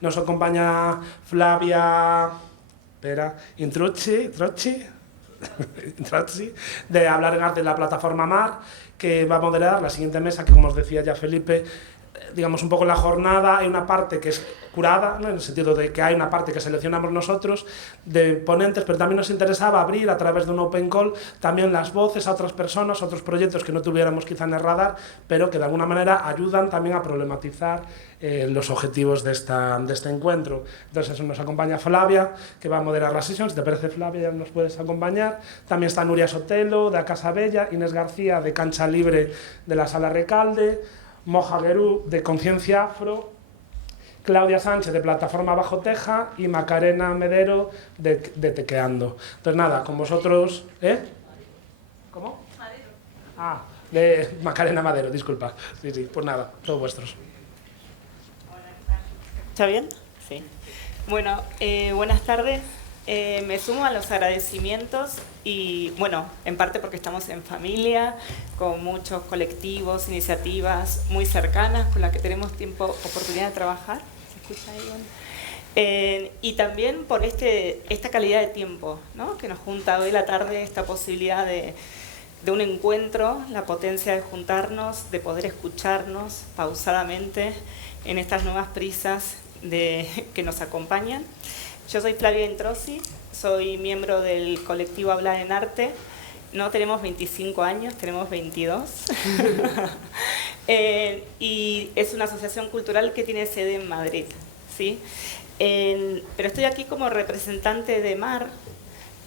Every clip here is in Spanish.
nos acompaña Flavia Intrucci, de Hablar en Arte de la plataforma MAR, que va a moderar la siguiente mesa, que como os decía ya Felipe, digamos un poco en la jornada hay una parte que es curada, ¿no? En el sentido de que hay una parte que seleccionamos nosotros de ponentes, pero también nos interesaba abrir a través de un open call también las voces a otras personas, a otros proyectos que no tuviéramos quizá en el radar, pero que de alguna manera ayudan también a problematizar los objetivos de este encuentro. Entonces eso, nos acompaña Flavia, que va a moderar la sesión. Si te parece, Flavia, ya nos puedes acompañar. También está Nuria Sotelo, de A Casa Bella, Inés García, de Cancha Libre, de la Sala Recalde, Moja Guerú, de Conciencia Afro, Claudia Sánchez, de Plataforma Bajo Teja, y Macarena Medero, de Tequeando. Entonces nada, con vosotros... ¿Cómo? Madero. Ah, de Macarena Madero, disculpa. Sí, pues nada, todos vuestros. ¿Está bien? Sí. Bueno, buenas tardes. Me sumo a los agradecimientos y, bueno, en parte porque estamos en familia, con muchos colectivos, iniciativas muy cercanas con las que tenemos oportunidad de trabajar. ¿Se escucha ahí? Bueno. Y también por esta calidad de tiempo, ¿no? Que nos junta hoy la tarde, esta posibilidad de un encuentro, la potencia de juntarnos, de poder escucharnos pausadamente en estas nuevas prisas que nos acompañan. Yo soy Flavia Intrucci, soy miembro del colectivo Hablar en Arte. No tenemos 25 años, tenemos 22. Y es una asociación cultural que tiene sede en Madrid, ¿sí? Pero estoy aquí como representante de MAR.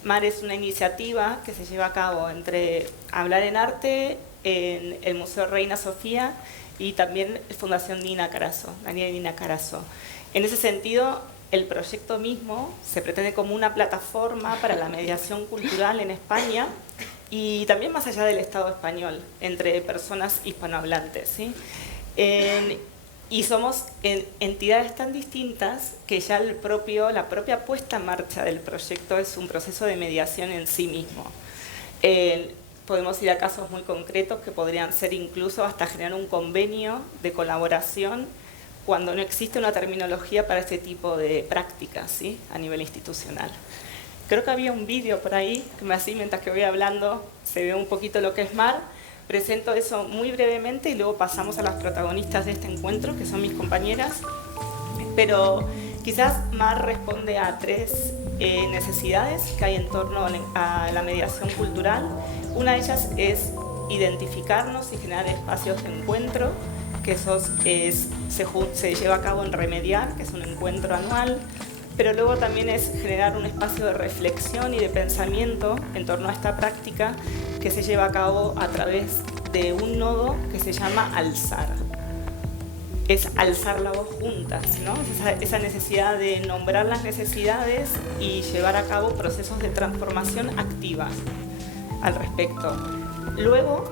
MAR es una iniciativa que se lleva a cabo entre Hablar en Arte, en el Museo Reina Sofía y también Fundación Nina Carazo, Daniela Nina Carazo. En ese sentido, el proyecto mismo se pretende como una plataforma para la mediación cultural en España y también más allá del Estado español, entre personas hispanohablantes, ¿sí? Y somos entidades tan distintas que ya la propia puesta en marcha del proyecto es un proceso de mediación en sí mismo. Podemos ir a casos muy concretos que podrían ser incluso hasta generar un convenio de colaboración cuando no existe una terminología para este tipo de prácticas, ¿sí? A nivel institucional. Creo que había un vídeo por ahí, que así mientras que voy hablando se ve un poquito lo que es MAR. Presento eso muy brevemente y luego pasamos a las protagonistas de este encuentro, que son mis compañeras. Pero quizás MAR responde a tres necesidades que hay en torno a la mediación cultural. Una de ellas es identificarnos y generar espacios de encuentro, que eso se lleva a cabo en Remediar, que es un encuentro anual, pero luego también es generar un espacio de reflexión y de pensamiento en torno a esta práctica que se lleva a cabo a través de un nodo que se llama alzar. Es alzar la voz juntas, ¿no? Esa necesidad de nombrar las necesidades y llevar a cabo procesos de transformación activa al respecto. Luego,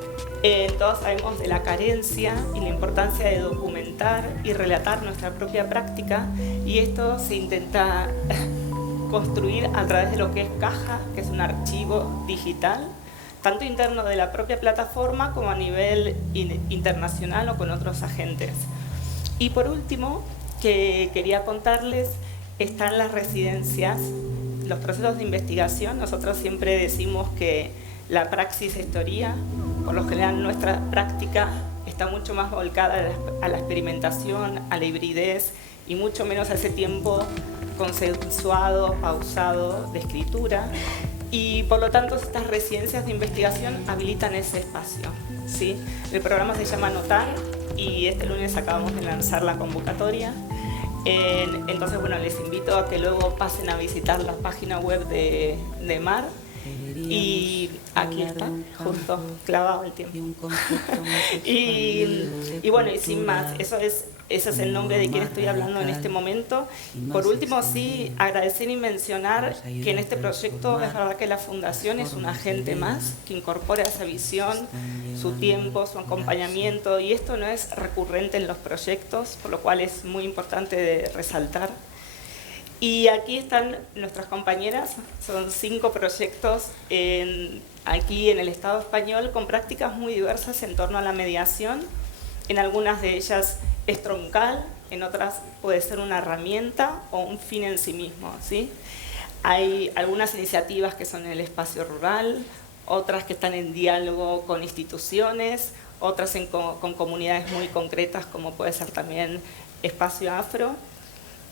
todos sabemos de la carencia y la importancia de documentar y relatar nuestra propia práctica, y esto se intenta construir a través de lo que es Caja, que es un archivo digital, tanto interno de la propia plataforma como a nivel internacional o con otros agentes. Y por último, que quería contarles, están las residencias, los procesos de investigación. Nosotros siempre decimos que la praxis es teoría. Por lo general, nuestra práctica está mucho más volcada a la experimentación, a la hibridez y mucho menos a ese tiempo consensuado, pausado de escritura. Y por lo tanto, estas residencias de investigación habilitan ese espacio, ¿sí? El programa se llama Notar y este lunes acabamos de lanzar la convocatoria. Entonces, bueno, les invito a que luego pasen a visitar la página web de MAR. Y aquí está, justo clavado el tiempo. Y bueno, y sin más, ese es el nombre de quien estoy hablando en este momento. Por último, sí, agradecer y mencionar que en este proyecto es verdad que la Fundación es un agente más que incorpora esa visión, su tiempo, su acompañamiento, y esto no es recurrente en los proyectos, por lo cual es muy importante de resaltar. Y aquí están nuestras compañeras, son 5 proyectos aquí en el Estado español con prácticas muy diversas en torno a la mediación. En algunas de ellas es troncal, en otras puede ser una herramienta o un fin en sí mismo, ¿sí? Hay algunas iniciativas que son en el espacio rural, otras que están en diálogo con instituciones, otras con comunidades muy concretas, como puede ser también Espacio Afro.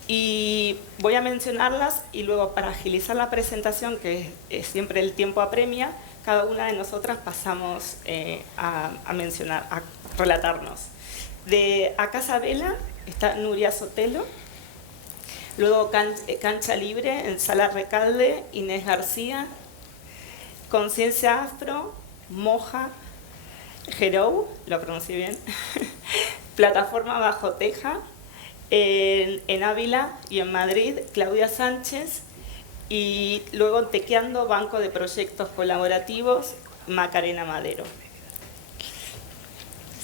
Y voy a mencionarlas y luego, para agilizar la presentación, que es siempre el tiempo apremia, cada una de nosotras pasamos a mencionar, a relatarnos. De A Casa Vela está Nuria Sotelo, luego Cancha Libre en Sala Recalde, Inés García, Conciencia Afro, Moja, Gerou, lo pronuncié bien, Plataforma Bajo Teja, en Ávila y en Madrid, Claudia Sánchez, y luego Tequeando, Banco de Proyectos Colaborativos, Macarena Madero.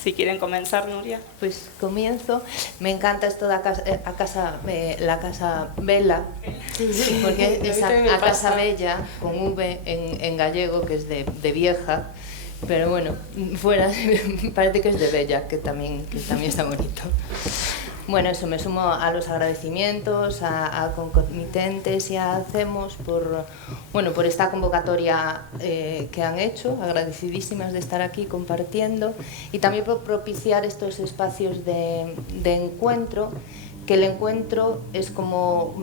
Si quieren comenzar, Nuria. Pues comienzo. Me encanta esto de la Casa Vela, sí, porque es a Casa Bella, con V en gallego, que es de vieja, pero bueno, fuera parece que es de bella, que también está bonito. Bueno, eso, me sumo a los agradecimientos a concomitentes y a Hacemos por esta convocatoria que han hecho, agradecidísimas de estar aquí compartiendo, y también por propiciar estos espacios de encuentro, que el encuentro es como,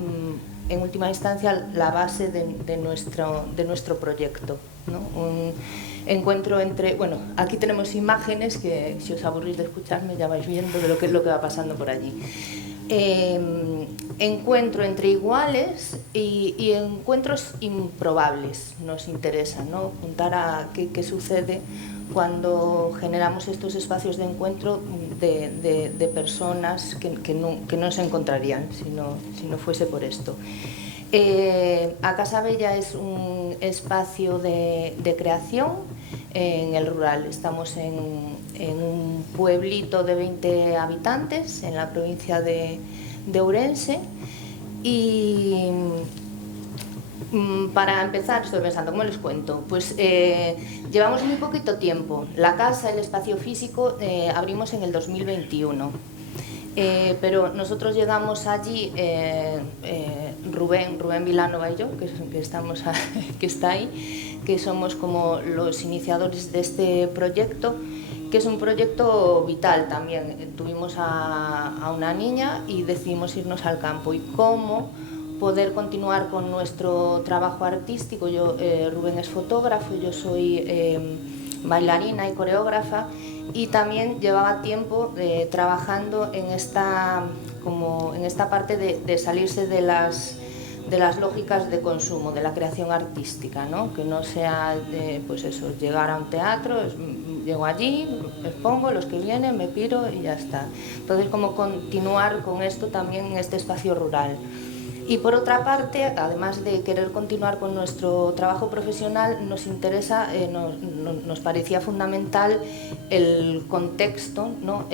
en última instancia, la base de nuestro proyecto, ¿no? Un encuentro entre... Bueno, aquí tenemos imágenes que, si os aburrís de escucharme, ya vais viendo de lo que va pasando por allí. Encuentro entre iguales y encuentros improbables nos interesa, ¿no? Juntar a qué sucede cuando generamos estos espacios de encuentro de personas que no se encontrarían si no fuese por esto. A Casa Bella es un espacio de creación en el rural. Estamos en un pueblito de 20 habitantes en la provincia de Ourense, y para empezar, estoy pensando, ¿cómo les cuento? Pues llevamos muy poquito tiempo. La casa, el espacio físico, abrimos en el 2021. Pero nosotros llegamos allí, Rubén Vilanova y yo, que está ahí, que somos como los iniciadores de este proyecto, que es un proyecto vital también. Tuvimos a una niña y decidimos irnos al campo. ¿Y cómo poder continuar con nuestro trabajo artístico? Rubén es fotógrafo, yo soy bailarina y coreógrafa, y también llevaba tiempo trabajando en esta parte de salirse de las lógicas de consumo, de la creación artística, ¿no? Que no sea pues eso, llegar a un teatro, llego allí, expongo, los que vienen, me piro y ya está. Entonces, como continuar con esto también en este espacio rural. Y por otra parte, además de querer continuar con nuestro trabajo profesional, nos interesa, nos parecía fundamental el contexto, ¿no?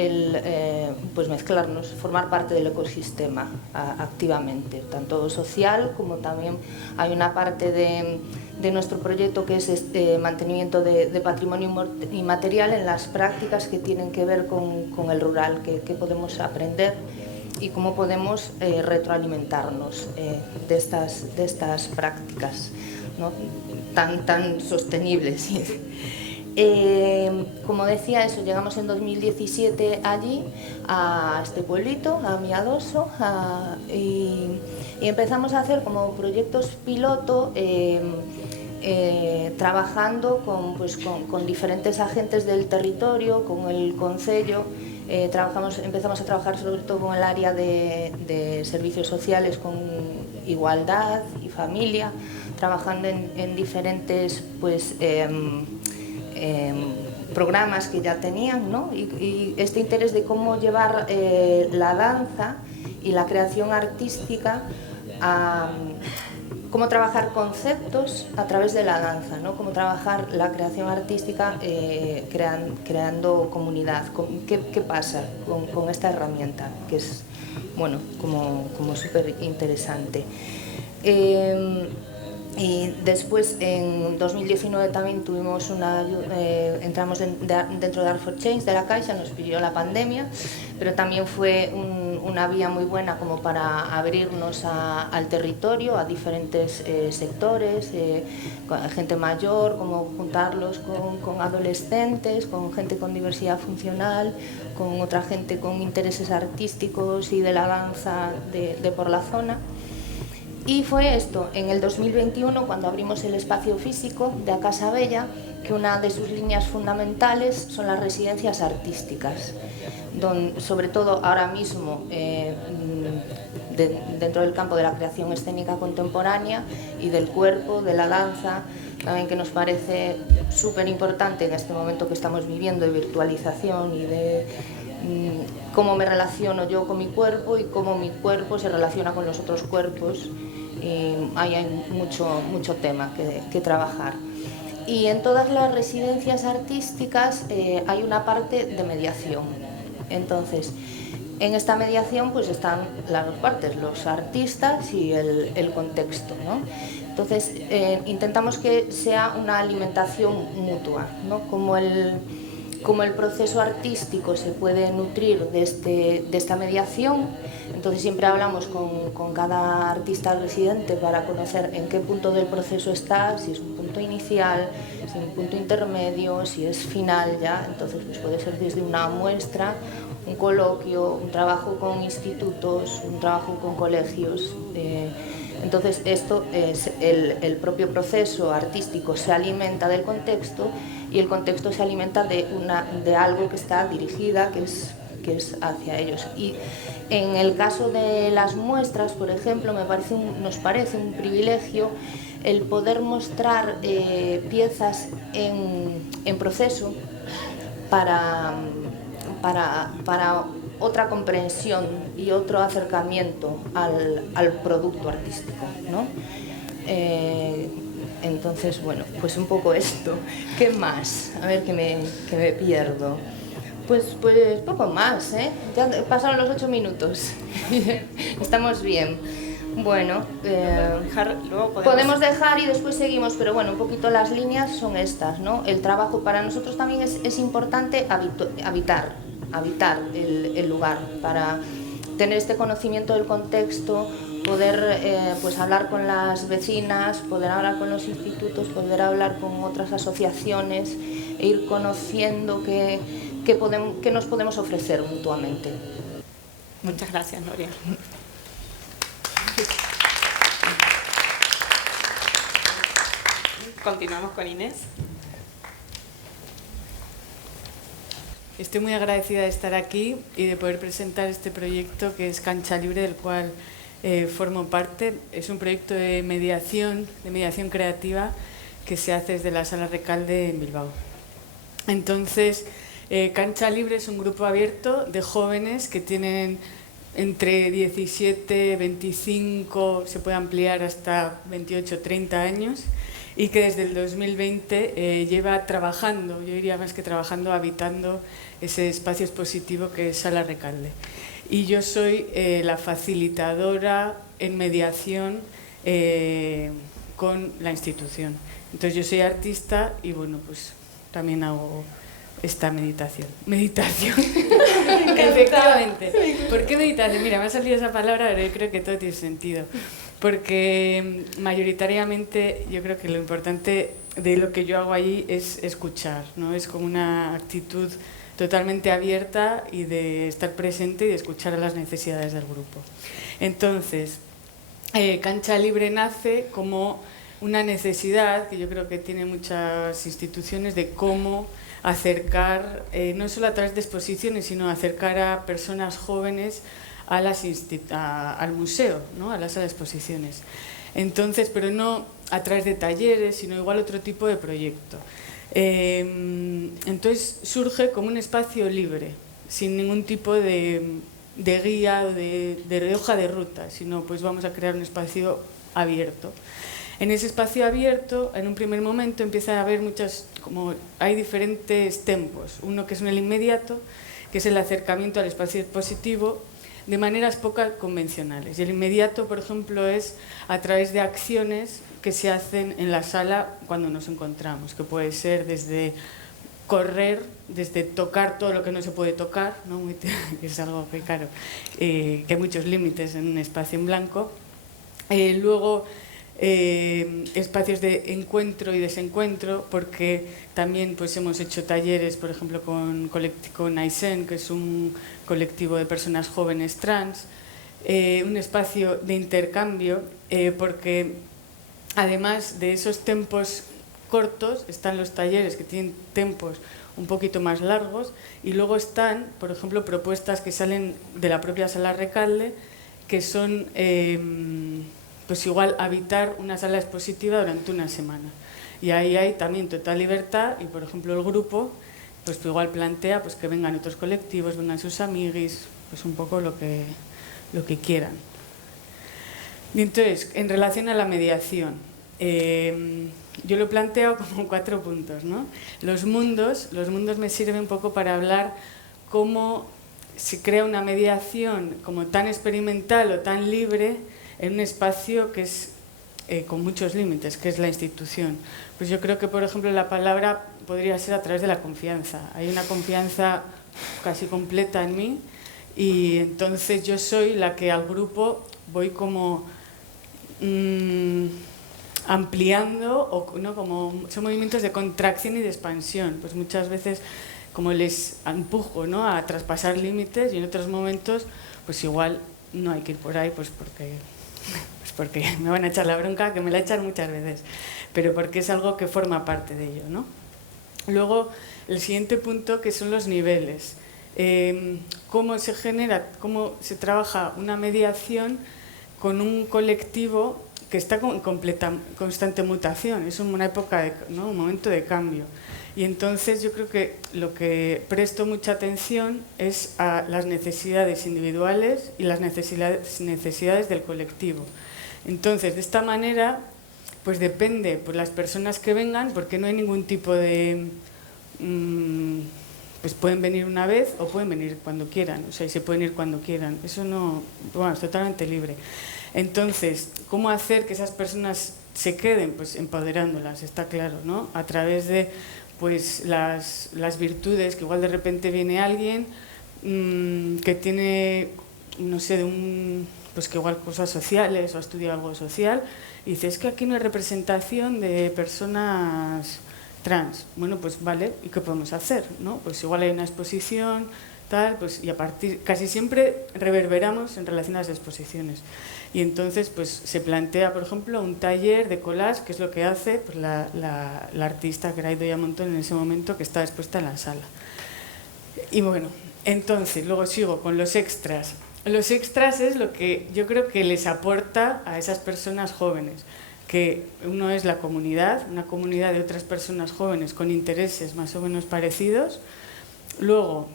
Pues mezclarnos, formar parte del ecosistema activamente, tanto social como también hay una parte de nuestro proyecto que es mantenimiento de patrimonio inmaterial en las prácticas que tienen que ver con el rural, que podemos aprender y cómo podemos retroalimentarnos de estas prácticas, ¿no? tan sostenibles. Como decía, llegamos en 2017 allí, a este pueblito, a Miadoso, y empezamos a hacer como proyectos piloto, trabajando con diferentes agentes del territorio, con el concello. Empezamos a trabajar sobre todo con el área de servicios sociales, con igualdad y familia, trabajando en diferentes programas que ya tenían, ¿no? Y este interés de cómo llevar la danza y la creación artística a cómo trabajar conceptos a través de la danza, ¿no? Cómo trabajar la creación artística creando comunidad. ¿Qué pasa con esta herramienta? Que es, bueno, como súper interesante. Y después, en 2019 también tuvimos entramos dentro de Art for Change de la Caixa, nos pilló la pandemia, pero también fue una vía muy buena como para abrirnos al territorio, a diferentes sectores, gente mayor, como juntarlos con adolescentes, con gente con diversidad funcional, con otra gente con intereses artísticos y de la danza de por la zona. Y fue esto, en el 2021, cuando abrimos el espacio físico de A Casa Bella, que una de sus líneas fundamentales son las residencias artísticas, donde, sobre todo ahora mismo dentro del campo de la creación escénica contemporánea y del cuerpo, de la danza, también que nos parece súper importante en este momento que estamos viviendo de virtualización y de cómo me relaciono yo con mi cuerpo y cómo mi cuerpo se relaciona con los otros cuerpos. Hay mucho tema que trabajar. Y en todas las residencias artísticas hay una parte de mediación. Entonces, en esta mediación pues están las dos partes, los artistas y el contexto, ¿no? Entonces, intentamos que sea una alimentación mutua, ¿no? Como el proceso artístico se puede nutrir de esta mediación, entonces siempre hablamos con cada artista residente para conocer en qué punto del proceso está, si es un punto inicial, si es un punto intermedio, si es final ya, entonces pues puede ser desde una muestra, un coloquio, un trabajo con institutos, un trabajo con colegios. Entonces esto es el propio proceso artístico se alimenta del contexto y el contexto se alimenta de algo que está dirigida, que es hacia ellos. Y en el caso de las muestras, por ejemplo, nos parece un privilegio el poder mostrar piezas en proceso para otra comprensión y otro acercamiento al producto artístico, ¿no? Entonces, bueno, pues un poco esto. ¿Qué más? A ver, que me pierdo. Pues poco más, ¿eh? Ya pasaron los 8 minutos. Estamos bien. Bueno, podemos dejar y después seguimos, pero bueno, un poquito las líneas son estas, ¿no? El trabajo para nosotros también es importante habitar el lugar, para tener este conocimiento del contexto, poder pues hablar con las vecinas, poder hablar con los institutos, poder hablar con otras asociaciones e ir conociendo qué nos podemos ofrecer mutuamente. Muchas gracias, Noria. Continuamos con Inés. Estoy muy agradecida de estar aquí y de poder presentar este proyecto que es Cancha Libre, del cual formo parte. Es un proyecto de mediación creativa que se hace desde la Sala Recalde en Bilbao. Entonces, Cancha Libre es un grupo abierto de jóvenes que tienen entre 17, 25, se puede ampliar hasta 28, 30 años, y que desde el 2020 lleva trabajando, yo diría más que trabajando, habitando ese espacio expositivo que es Sala Recalde. Y yo soy la facilitadora en mediación con la institución. Entonces yo soy artista y bueno, pues también hago esta meditación. Efectivamente. ¿Por qué meditación? Mira, me ha salido esa palabra, pero yo creo que todo tiene sentido. Porque mayoritariamente yo creo que lo importante de lo que yo hago allí es escuchar, ¿no? Es como una actitud totalmente abierta y de estar presente y de escuchar a las necesidades del grupo. Entonces, Cancha Libre nace como una necesidad que yo creo que tiene muchas instituciones de cómo acercar, no solo a través de exposiciones, sino acercar a personas jóvenes al museo, ¿no? A la sala de exposiciones. Entonces, pero no a través de talleres, sino igual otro tipo de proyecto. Entonces surge como un espacio libre, sin ningún tipo de guía o de hoja de ruta, sino pues vamos a crear un espacio abierto. En ese espacio abierto, en un primer momento, empieza a haber hay diferentes tempos. Uno que es en el inmediato, que es el acercamiento al espacio expositivo, de maneras poco convencionales. Y el inmediato, por ejemplo, es a través de acciones que se hacen en la sala cuando nos encontramos, que puede ser desde correr, desde tocar todo lo que no se puede tocar, ¿no? Que es algo que, claro, que hay muchos límites en un espacio en blanco. Luego, espacios de encuentro y desencuentro, porque también pues, hemos hecho talleres, por ejemplo, con Aisen, que es un colectivo de personas jóvenes trans, un espacio de intercambio, porque además de esos tempos cortos, están los talleres que tienen tempos un poquito más largos, y luego están, por ejemplo, propuestas que salen de la propia Sala Recalde, que son pues igual habitar una sala expositiva durante una semana. Y ahí hay también total libertad, y por ejemplo el grupo pues igual plantea pues que vengan otros colectivos, vengan sus amiguis, pues un poco lo que quieran. Y entonces, en relación a la mediación, yo lo he planteado como 4 puntos, ¿no? Los mundos me sirven un poco para hablar cómo se crea una mediación como tan experimental o tan libre en un espacio que es con muchos límites, que es la institución. Pues yo creo que, por ejemplo, la palabra podría ser a través de la confianza. Hay una confianza casi completa en mí, y entonces yo soy la que al grupo voy como ampliando, o no, como son movimientos de contracción y de expansión. Pues muchas veces como les empujo, ¿no?, a traspasar límites, y en otros momentos pues igual no hay que ir por ahí, pues porque me van a echar la bronca, que me la echan muchas veces, pero porque es algo que forma parte de ello, ¿no? Luego, el siguiente punto, que son los niveles. Cómo se genera, cómo se trabaja una mediación con un colectivo que está en constante mutación. Es una época, ¿no?, un momento de cambio. Y entonces yo creo que lo que presto mucha atención es a las necesidades individuales y las necesidades del colectivo. Entonces, de esta manera, pues depende por las personas que vengan, porque no hay ningún tipo de... pues pueden venir una vez o pueden venir cuando quieran, o sea, y se pueden ir cuando quieran. Eso no... Bueno, es totalmente libre. Entonces, ¿cómo hacer que esas personas se queden? Pues empoderándolas, está claro, ¿no? A través de pues las virtudes, que igual de repente viene alguien que tiene, no sé, pues que igual cosas sociales o ha estudiado algo social, y dice, es que aquí no hay representación de personas trans. Bueno, pues vale, ¿y qué podemos hacer?, ¿no? Pues igual hay una exposición, tal, pues, y a partir, casi siempre reverberamos en relación a las exposiciones. Y entonces pues se plantea, por ejemplo, un taller de collage, que es lo que hace pues, la artista que era Idoia Montón en ese momento, que está expuesta en la sala. Y bueno, entonces luego sigo con los extras. Los extras es lo que yo creo que les aporta a esas personas jóvenes, que uno es la comunidad, una comunidad de otras personas jóvenes con intereses más o menos parecidos. Luego,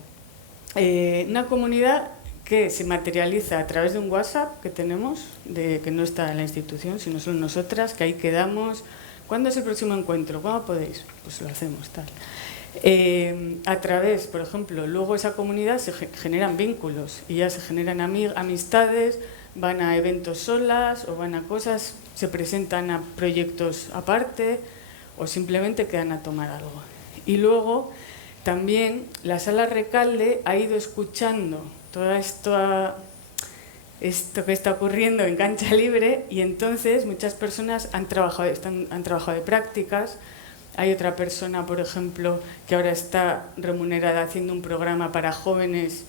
una comunidad que se materializa a través de un WhatsApp que tenemos, que no está en la institución, sino solo nosotras, que ahí quedamos. ¿Cuándo es el próximo encuentro? ¿Cuándo podéis? Pues lo hacemos, tal. A través, por ejemplo, luego esa comunidad se generan vínculos, y ya se generan amistades, van a eventos solas o van a cosas, se presentan a proyectos aparte o simplemente quedan a tomar algo. Y luego también la Sala Recalde ha ido escuchando todo esto que está ocurriendo en Cancha Libre, y entonces muchas personas han trabajado de prácticas. Hay otra persona, por ejemplo, que ahora está remunerada haciendo un programa para jóvenes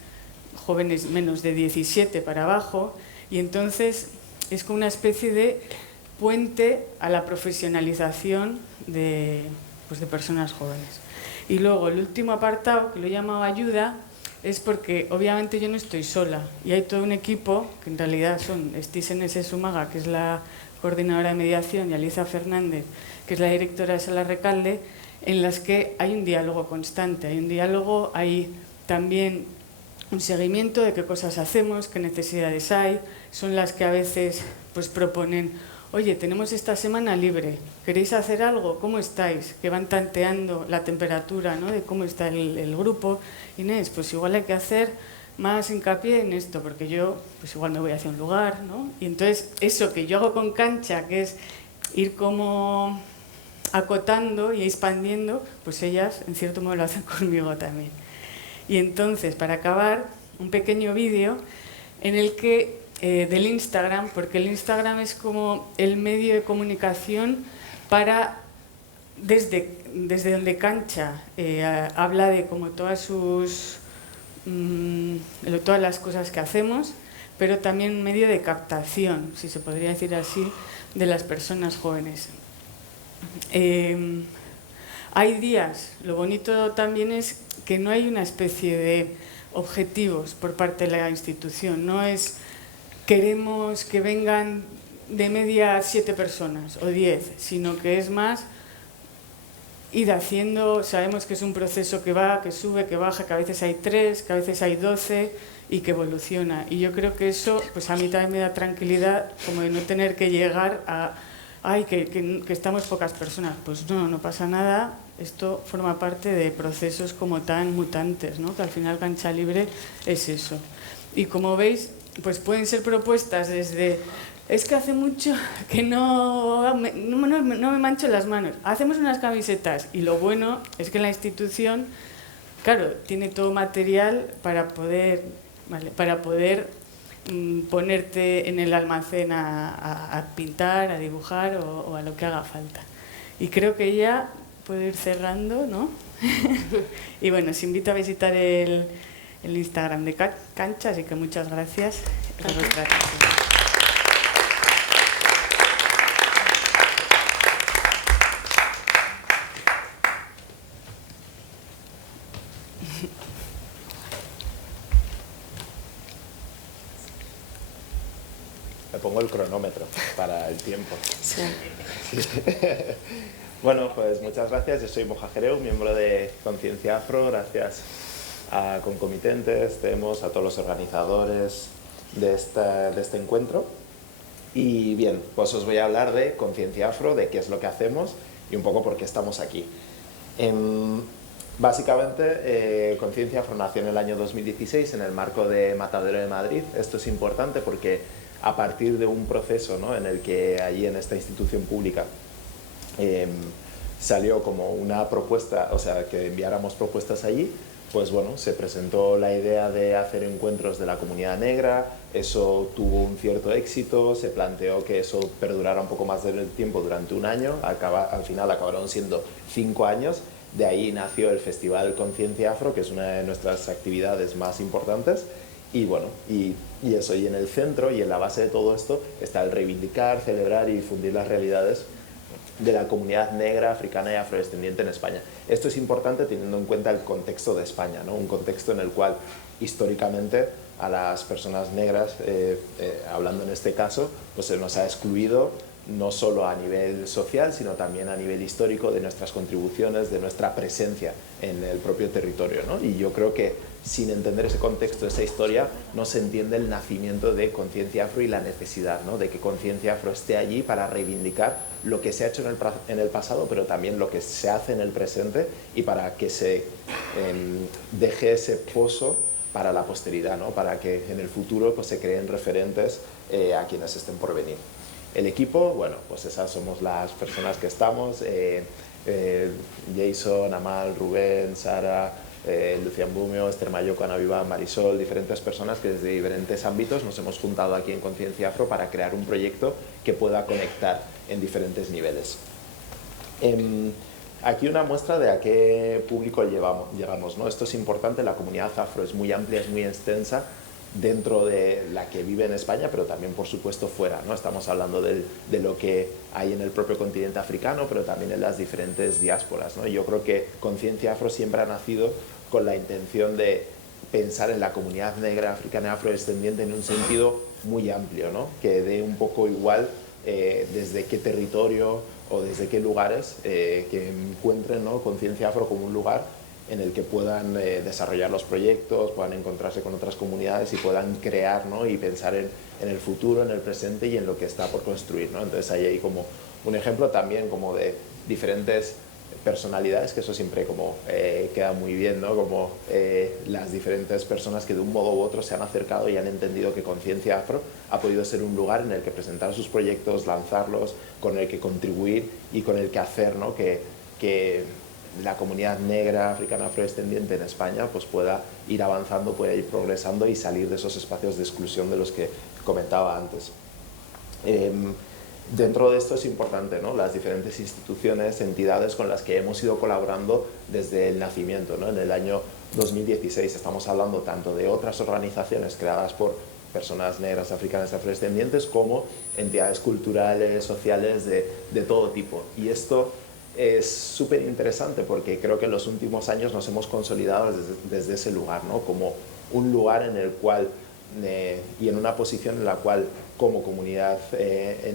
menos de 17 para abajo, y entonces es como una especie de puente a la profesionalización de personas jóvenes. Y luego el último apartado, que lo he llamado ayuda, es porque obviamente yo no estoy sola, y hay todo un equipo, que en realidad son Stisen S. Sumaga, que es la coordinadora de mediación, y Aliza Fernández, que es la directora de Sala Recalde, en las que hay un diálogo constante, hay también un seguimiento de qué cosas hacemos, qué necesidades hay. Son las que a veces pues proponen, oye, tenemos esta semana libre, ¿queréis hacer algo? ¿Cómo estáis? Que van tanteando la temperatura, ¿no?, de cómo está el grupo. Inés, pues igual hay que hacer más hincapié en esto, porque yo pues igual me voy hacia un lugar, ¿no? Y entonces eso que yo hago con Cancha, que es ir como acotando y expandiendo, pues ellas en cierto modo lo hacen conmigo también. Y entonces, para acabar, un pequeño vídeo en el que del Instagram, porque el Instagram es como el medio de comunicación para, desde donde Cancha habla de como todas sus todas las cosas que hacemos, pero también un medio de captación, si se podría decir así, de las personas jóvenes. Hay días, lo bonito también es que no hay una especie de objetivos por parte de la institución, no es queremos que vengan de media 7 personas o 10, sino que es más ir haciendo, sabemos que es un proceso que va, que sube, que baja, que a veces hay 3, que a veces hay 12 y que evoluciona. Y yo creo que eso pues a mí también me da tranquilidad, como de no tener que llegar a ay, que estamos pocas personas. Pues no, no pasa nada, esto forma parte de procesos como tan mutantes, ¿no? Que al final Cancha Libre es eso. Y como veis, pues pueden ser propuestas desde es que hace mucho que no me mancho las manos. Hacemos unas camisetas y lo bueno es que la institución, claro, tiene todo material para poder, ¿vale? Para poder ponerte en el almacén a pintar, a dibujar o a lo que haga falta. Y creo que ya puedo ir cerrando, ¿no? Y bueno, os invito a visitar el Instagram de Cancha, así que muchas gracias. Me pongo el cronómetro para el tiempo. Sí. Bueno, pues muchas gracias. Yo soy Moja Jereu, miembro de Conciencia Afro. Gracias a concomitentes, tenemos a todos los organizadores de este encuentro. Y bien, pues os voy a hablar de Conciencia Afro, de qué es lo que hacemos y un poco por qué estamos aquí. Básicamente, Conciencia Afro nació en el año 2016 en el marco de Matadero de Madrid. Esto es importante porque a partir de un proceso, ¿no?, en el que allí en esta institución pública salió como una propuesta, o sea, que enviáramos propuestas allí, pues bueno, se presentó la idea de hacer encuentros de la comunidad negra, eso tuvo un cierto éxito, se planteó que eso perdurara un poco más del tiempo durante un año, al final acabaron siendo 5 años, de ahí nació el Festival Conciencia Afro, que es una de nuestras actividades más importantes. Y bueno, y eso, y en el centro y en la base de todo esto está el reivindicar, celebrar y difundir las realidades de la comunidad negra, africana y afrodescendiente en España. Esto es importante teniendo en cuenta el contexto de España, ¿no? Un contexto en el cual históricamente a las personas negras, hablando en este caso, pues se nos ha excluido no solo a nivel social, sino también a nivel histórico de nuestras contribuciones, de nuestra presencia en el propio territorio, ¿no? Y yo creo que sin entender ese contexto, esa historia, no se entiende el nacimiento de Conciencia Afro y la necesidad, ¿no?, de que Conciencia Afro esté allí para reivindicar lo que se ha hecho en el pasado, pero también lo que se hace en el presente y para que se deje ese pozo para la posteridad, ¿no?, para que en el futuro pues, se creen referentes a quienes estén por venir. El equipo, bueno, pues esas somos las personas que estamos, Jason, Amal, Rubén, Sara, Lucian Bumeo, Esther Mayoco, Ana Viva, Marisol, diferentes personas que desde diferentes ámbitos nos hemos juntado aquí en Conciencia Afro para crear un proyecto que pueda conectar en diferentes niveles. Aquí una muestra de a qué público llegamos, ¿no? Esto es importante, la comunidad afro es muy amplia, es muy extensa, dentro de la que vive en España, pero también, por supuesto, fuera, ¿no? Estamos hablando de lo que hay en el propio continente africano, pero también en las diferentes diásporas, ¿no? Yo creo que Conciencia Afro siempre ha nacido con la intención de pensar en la comunidad negra, africana y afrodescendiente en un sentido muy amplio, ¿no? Que dé un poco igual desde qué territorio o desde qué lugares que encuentren, ¿no?, Conciencia Afro como un lugar en el que puedan desarrollar los proyectos, puedan encontrarse con otras comunidades y puedan crear, ¿no?, y pensar en el futuro, en el presente y en lo que está por construir, ¿no? Entonces ahí hay como un ejemplo también como de diferentes personalidades, que eso siempre como queda muy bien, ¿no? Como las diferentes personas que de un modo u otro se han acercado y han entendido que Conciencia Afro ha podido ser un lugar en el que presentar sus proyectos, lanzarlos, con el que contribuir y con el que hacer, ¿no? que la comunidad negra, africana, afrodescendiente en España pues pueda ir avanzando, pueda ir progresando y salir de esos espacios de exclusión de los que comentaba antes. Dentro de esto es importante, ¿no? Las diferentes instituciones, entidades con las que hemos ido colaborando desde el nacimiento, ¿no? En el año 2016 estamos hablando tanto de otras organizaciones creadas por personas negras, africanas, afrodescendientes, como entidades culturales, sociales de todo tipo. Y esto es súper interesante porque creo que en los últimos años nos hemos consolidado desde ese lugar, ¿no? Como un lugar en el cual y en una posición en la cual como comunidad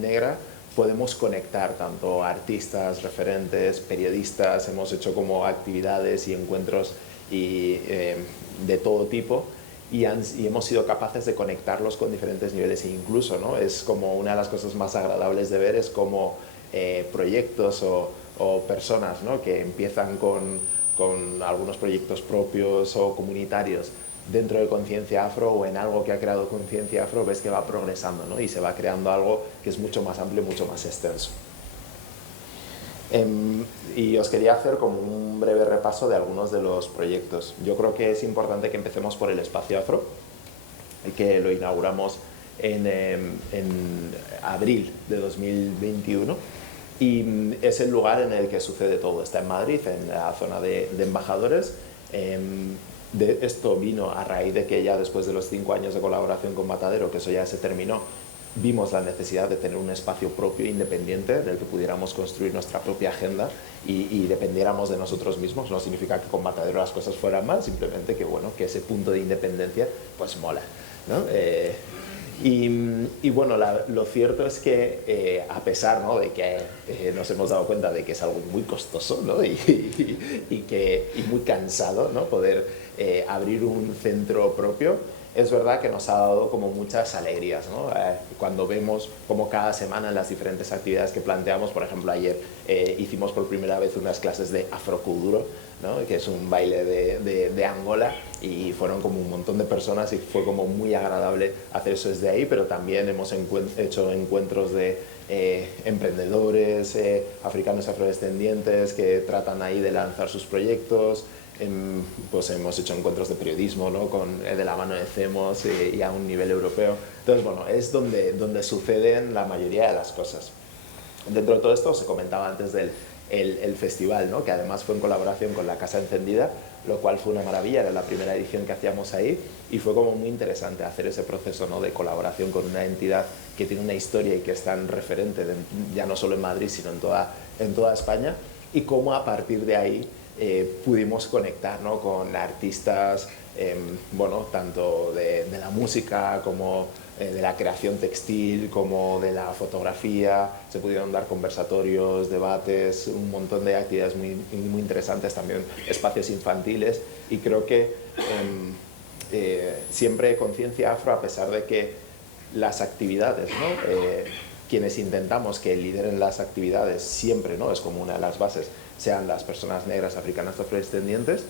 negra podemos conectar tanto artistas, referentes, periodistas, hemos hecho como actividades y encuentros de todo tipo y hemos sido capaces de conectarlos con diferentes niveles e incluso, ¿no? Es como una de las cosas más agradables de ver es como proyectos o personas, ¿no? Que empiezan con algunos proyectos propios o comunitarios dentro de Conciencia Afro o en algo que ha creado Conciencia Afro, ves que va progresando, ¿no? Y se va creando algo que es mucho más amplio y mucho más extenso. Y os quería hacer como un breve repaso de algunos de los proyectos. Yo creo que es importante que empecemos por el Espacio Afro, que lo inauguramos en abril de 2021 y es el lugar en el que sucede todo. Está en Madrid, en la zona de embajadores. Esto vino a raíz de que ya después de los 5 años de colaboración con Matadero, que eso ya se terminó, vimos la necesidad de tener un espacio propio independiente del que pudiéramos construir nuestra propia agenda y dependiéramos de nosotros mismos. No significa que con Matadero las cosas fueran mal, simplemente que, bueno, que ese punto de independencia pues mola, ¿no? Y bueno, lo cierto es que a pesar, ¿no? de que nos hemos dado cuenta de que es algo muy costoso, ¿no? y muy cansado, ¿no? Poder abrir un centro propio, es verdad que nos ha dado como muchas alegrías, ¿no? Cuando vemos como cada semana en las diferentes actividades que planteamos, por ejemplo ayer hicimos por primera vez unas clases de afrokuduro, ¿no? Que es un baile de Angola y fueron como un montón de personas y fue como muy agradable hacer eso desde ahí, pero también hemos hecho encuentros de emprendedores africanos afrodescendientes que tratan ahí de lanzar sus proyectos. Pues hemos hecho encuentros de periodismo, ¿no? De la mano de CEMOS y a un nivel europeo. Entonces, bueno, es donde suceden la mayoría de las cosas. Dentro de todo esto, se comentaba antes del el festival, ¿no? Que además fue en colaboración con la Casa Encendida, lo cual fue una maravilla, era la primera edición que hacíamos ahí y fue como muy interesante hacer ese proceso, ¿no? De colaboración con una entidad que tiene una historia y que es tan referente, ya no solo en Madrid, sino en toda España, y cómo a partir de ahí pudimos conectar, ¿no? Con artistas, bueno, tanto de la música como de la creación textil, como de la fotografía. Se pudieron dar conversatorios, debates, un montón de actividades muy, muy interesantes, también espacios infantiles, y creo que siempre Conciencia Afro, a pesar de que las actividades, ¿no? Quienes intentamos que lideren las actividades siempre, ¿no? Es como una de las bases, sean las personas negras, africanas o afrodescendientes,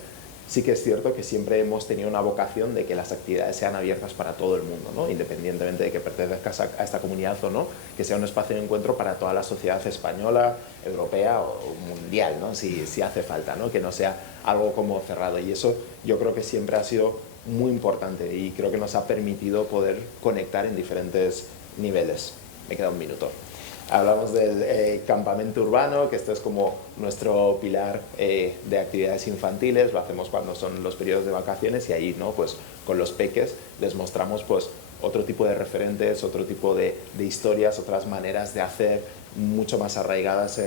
sí que es cierto que siempre hemos tenido una vocación de que las actividades sean abiertas para todo el mundo, ¿no? Independientemente de que pertenezcas a esta comunidad o no, que sea un espacio de encuentro para toda la sociedad española, europea o mundial, ¿no? Si hace falta, ¿no? Que no sea algo como cerrado, y eso yo creo que siempre ha sido muy importante y creo que nos ha permitido poder conectar en diferentes niveles. Me queda un minuto. Hablamos del campamento urbano, que esto es como nuestro pilar de actividades infantiles. Lo hacemos cuando son los periodos de vacaciones y ahí, ¿no? Pues con los peques les mostramos pues otro tipo de referentes, otro tipo de historias, otras maneras de hacer mucho más arraigadas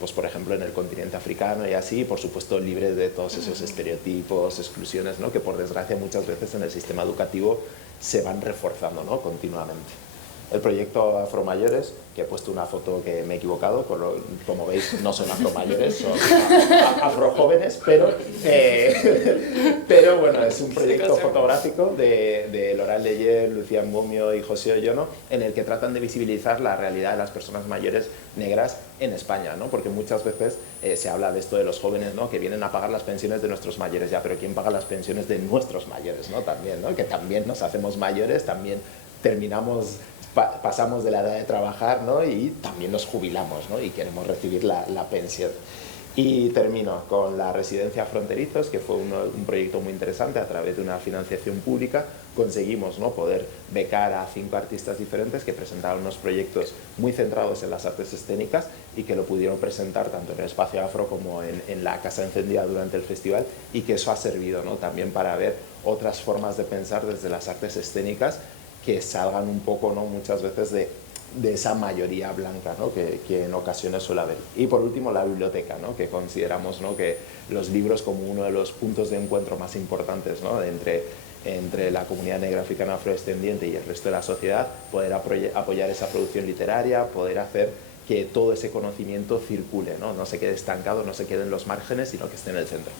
pues por ejemplo en el continente africano y así, por supuesto libre de todos esos estereotipos, exclusiones, ¿no? Que por desgracia muchas veces en el sistema educativo se van reforzando, ¿no? Continuamente. El proyecto Afromayores, que he puesto una foto que me he equivocado, como veis no son afromayores, son afrojóvenes, pero Bueno, es un proyecto fotográfico de Loral Leyer, Lucía Ngomio y José Ollono, en el que tratan de visibilizar la realidad de las personas mayores negras en España, ¿no? Porque muchas veces se habla de esto de los jóvenes, ¿no? Que vienen a pagar las pensiones de nuestros mayores, ya, pero ¿quién paga las pensiones de nuestros mayores, ¿no? También, ¿no? Que también nos hacemos mayores, también pasamos de la edad de trabajar, ¿no? Y también nos jubilamos, ¿no? Y queremos recibir la pensión. Y termino con la Residencia Fronterizos, que fue un proyecto muy interesante. A través de una financiación pública conseguimos, ¿no? Poder becar a 5 artistas diferentes que presentaron unos proyectos muy centrados en las artes escénicas y que lo pudieron presentar tanto en el Espacio Afro como en la Casa Encendida durante el festival, y que eso ha servido, ¿no? También para ver otras formas de pensar desde las artes escénicas que salgan un poco, ¿no? Muchas veces de esa mayoría blanca, ¿no? que en ocasiones suele haber. Y por último, la biblioteca, ¿no? Que consideramos, ¿no? que los libros como uno de los puntos de encuentro más importantes, ¿no? entre la comunidad negra, africana, afrodescendiente y el resto de la sociedad, poder apoyar esa producción literaria, poder hacer que todo ese conocimiento circule, no se quede estancado, no se quede en los márgenes, sino que esté en el centro.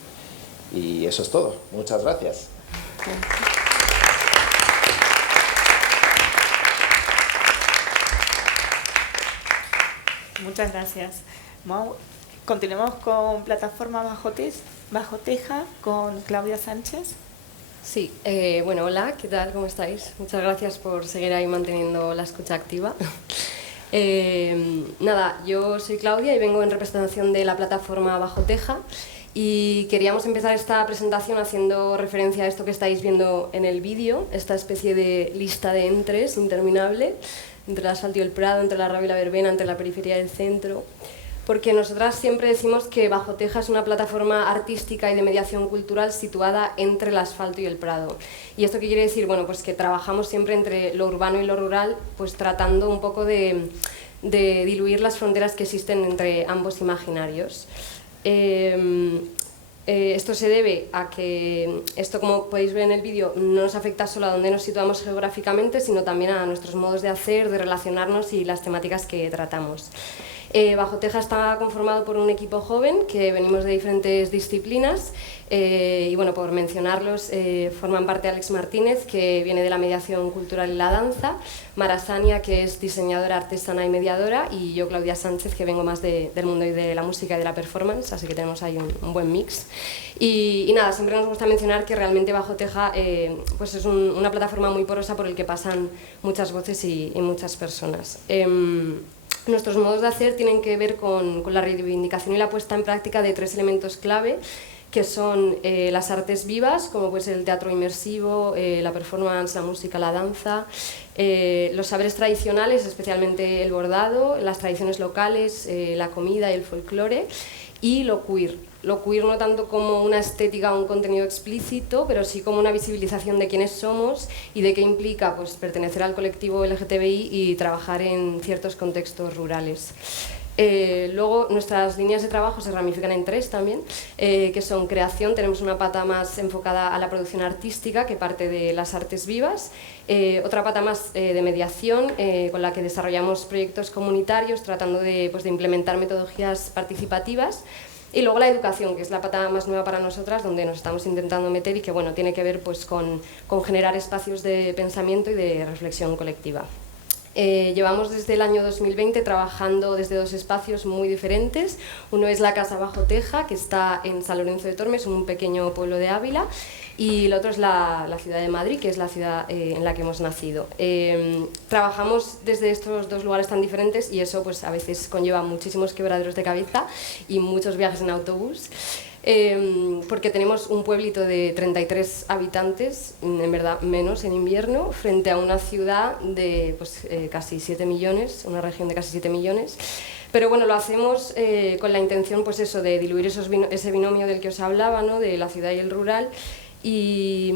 Y eso es todo. Muchas gracias. Muchas gracias. Continuemos con Plataforma Bajo Teja con Claudia Sánchez. Sí, bueno, hola, ¿qué tal? ¿Cómo estáis? Muchas gracias por seguir ahí manteniendo la escucha activa. Nada, yo soy Claudia y vengo en representación de la Plataforma Bajo Teja, y queríamos empezar esta presentación haciendo referencia a esto que estáis viendo en el vídeo, esta especie de lista de entres interminable entre el asfalto y el Prado, entre la Rabia y la Verbena, entre la periferia y el centro, porque nosotras siempre decimos que Bajo Teja es una plataforma artística y de mediación cultural situada entre el asfalto y el Prado. ¿Y esto qué quiere decir? Bueno, pues que trabajamos siempre entre lo urbano y lo rural, pues tratando un poco de diluir las fronteras que existen entre ambos imaginarios. Esto se debe a que esto, como podéis ver en el vídeo, no nos afecta solo a dónde nos situamos geográficamente, sino también a nuestros modos de hacer, de relacionarnos y las temáticas que tratamos. Bajo Teja está conformado por un equipo joven que venimos de diferentes disciplinas, y bueno, por mencionarlos, forman parte Alex Martínez, que viene de la mediación cultural y la danza, Mara Sania, que es diseñadora, artesana y mediadora, y yo, Claudia Sánchez, que vengo más del mundo y de la música y de la performance, así que tenemos ahí un buen mix. Y nada, siempre nos gusta mencionar que realmente Bajo Teja pues es una plataforma muy porosa por el que pasan muchas voces y muchas personas. Nuestros modos de hacer tienen que ver con la reivindicación y la puesta en práctica de 3 elementos clave, que son las artes vivas, como puede ser el teatro inmersivo, la performance, la música, la danza, los saberes tradicionales, especialmente el bordado, las tradiciones locales, la comida y el folclore, y lo queer. Lo queer no tanto como una estética o un contenido explícito, pero sí como una visibilización de quiénes somos y de qué implica, pues, pertenecer al colectivo LGTBI y trabajar en ciertos contextos rurales. Luego nuestras líneas de trabajo se ramifican en 3 también, que son creación. Tenemos una pata más enfocada a la producción artística, que parte de las artes vivas, otra pata más de mediación, con la que desarrollamos proyectos comunitarios tratando de implementar metodologías participativas, y luego la educación, que es la pata más nueva para nosotras, donde nos estamos intentando meter y que bueno, tiene que ver pues con generar espacios de pensamiento y de reflexión colectiva. Llevamos desde el año 2020 trabajando desde 2 espacios muy diferentes. Uno es la Casa Bajo Teja, que está en San Lorenzo de Tormes, un pequeño pueblo de Ávila, y el otro es la ciudad de Madrid, que es la ciudad en la que hemos nacido. Trabajamos desde estos 2 lugares tan diferentes y eso pues a veces conlleva muchísimos quebraderos de cabeza y muchos viajes en autobús. Porque tenemos un pueblito de 33 habitantes, en verdad menos en invierno, frente a una ciudad de casi 7 millones, una región de casi 7 millones. Pero bueno, lo hacemos con la intención pues eso, de diluir ese binomio del que os hablaba, ¿no? De la ciudad y el rural, y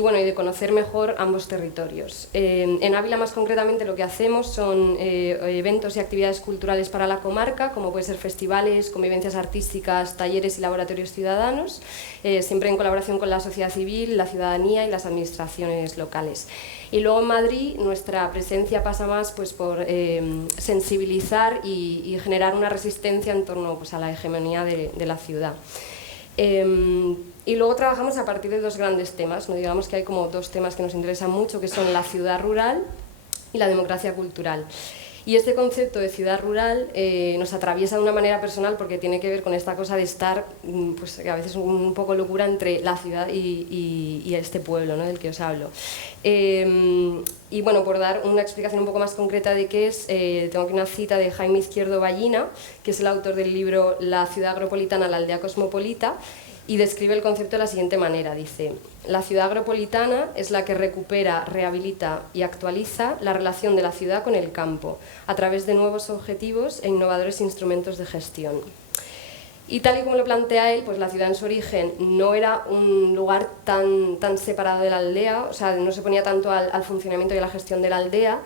bueno, y de conocer mejor ambos territorios. En Ávila más concretamente lo que hacemos son eventos y actividades culturales para la comarca, como pueden ser festivales, convivencias artísticas, talleres y laboratorios ciudadanos, siempre en colaboración con la sociedad civil, la ciudadanía y las administraciones locales. Y luego en Madrid nuestra presencia pasa más pues, por sensibilizar y generar una resistencia en torno pues, a la hegemonía de la ciudad. Y luego trabajamos a partir de dos grandes temas, ¿no? Digamos que hay como dos temas que nos interesan mucho, que son la ciudad rural y la democracia cultural. Y este concepto de ciudad rural nos atraviesa de una manera personal porque tiene que ver con esta cosa de estar, pues a veces un poco locura entre la ciudad y este pueblo, ¿no? Del que os hablo. Y bueno, por dar una explicación un poco más concreta de qué es, tengo aquí una cita de Jaime Izquierdo Ballina, que es el autor del libro La ciudad agropolitana, la aldea cosmopolita, y describe el concepto de la siguiente manera, dice: la ciudad agropolitana es la que recupera, rehabilita y actualiza la relación de la ciudad con el campo, a través de nuevos objetivos e innovadores instrumentos de gestión. Y tal y como lo plantea él, pues la ciudad en su origen no era un lugar tan separado de la aldea, o sea, no se ponía tanto al funcionamiento y a la gestión de la aldea,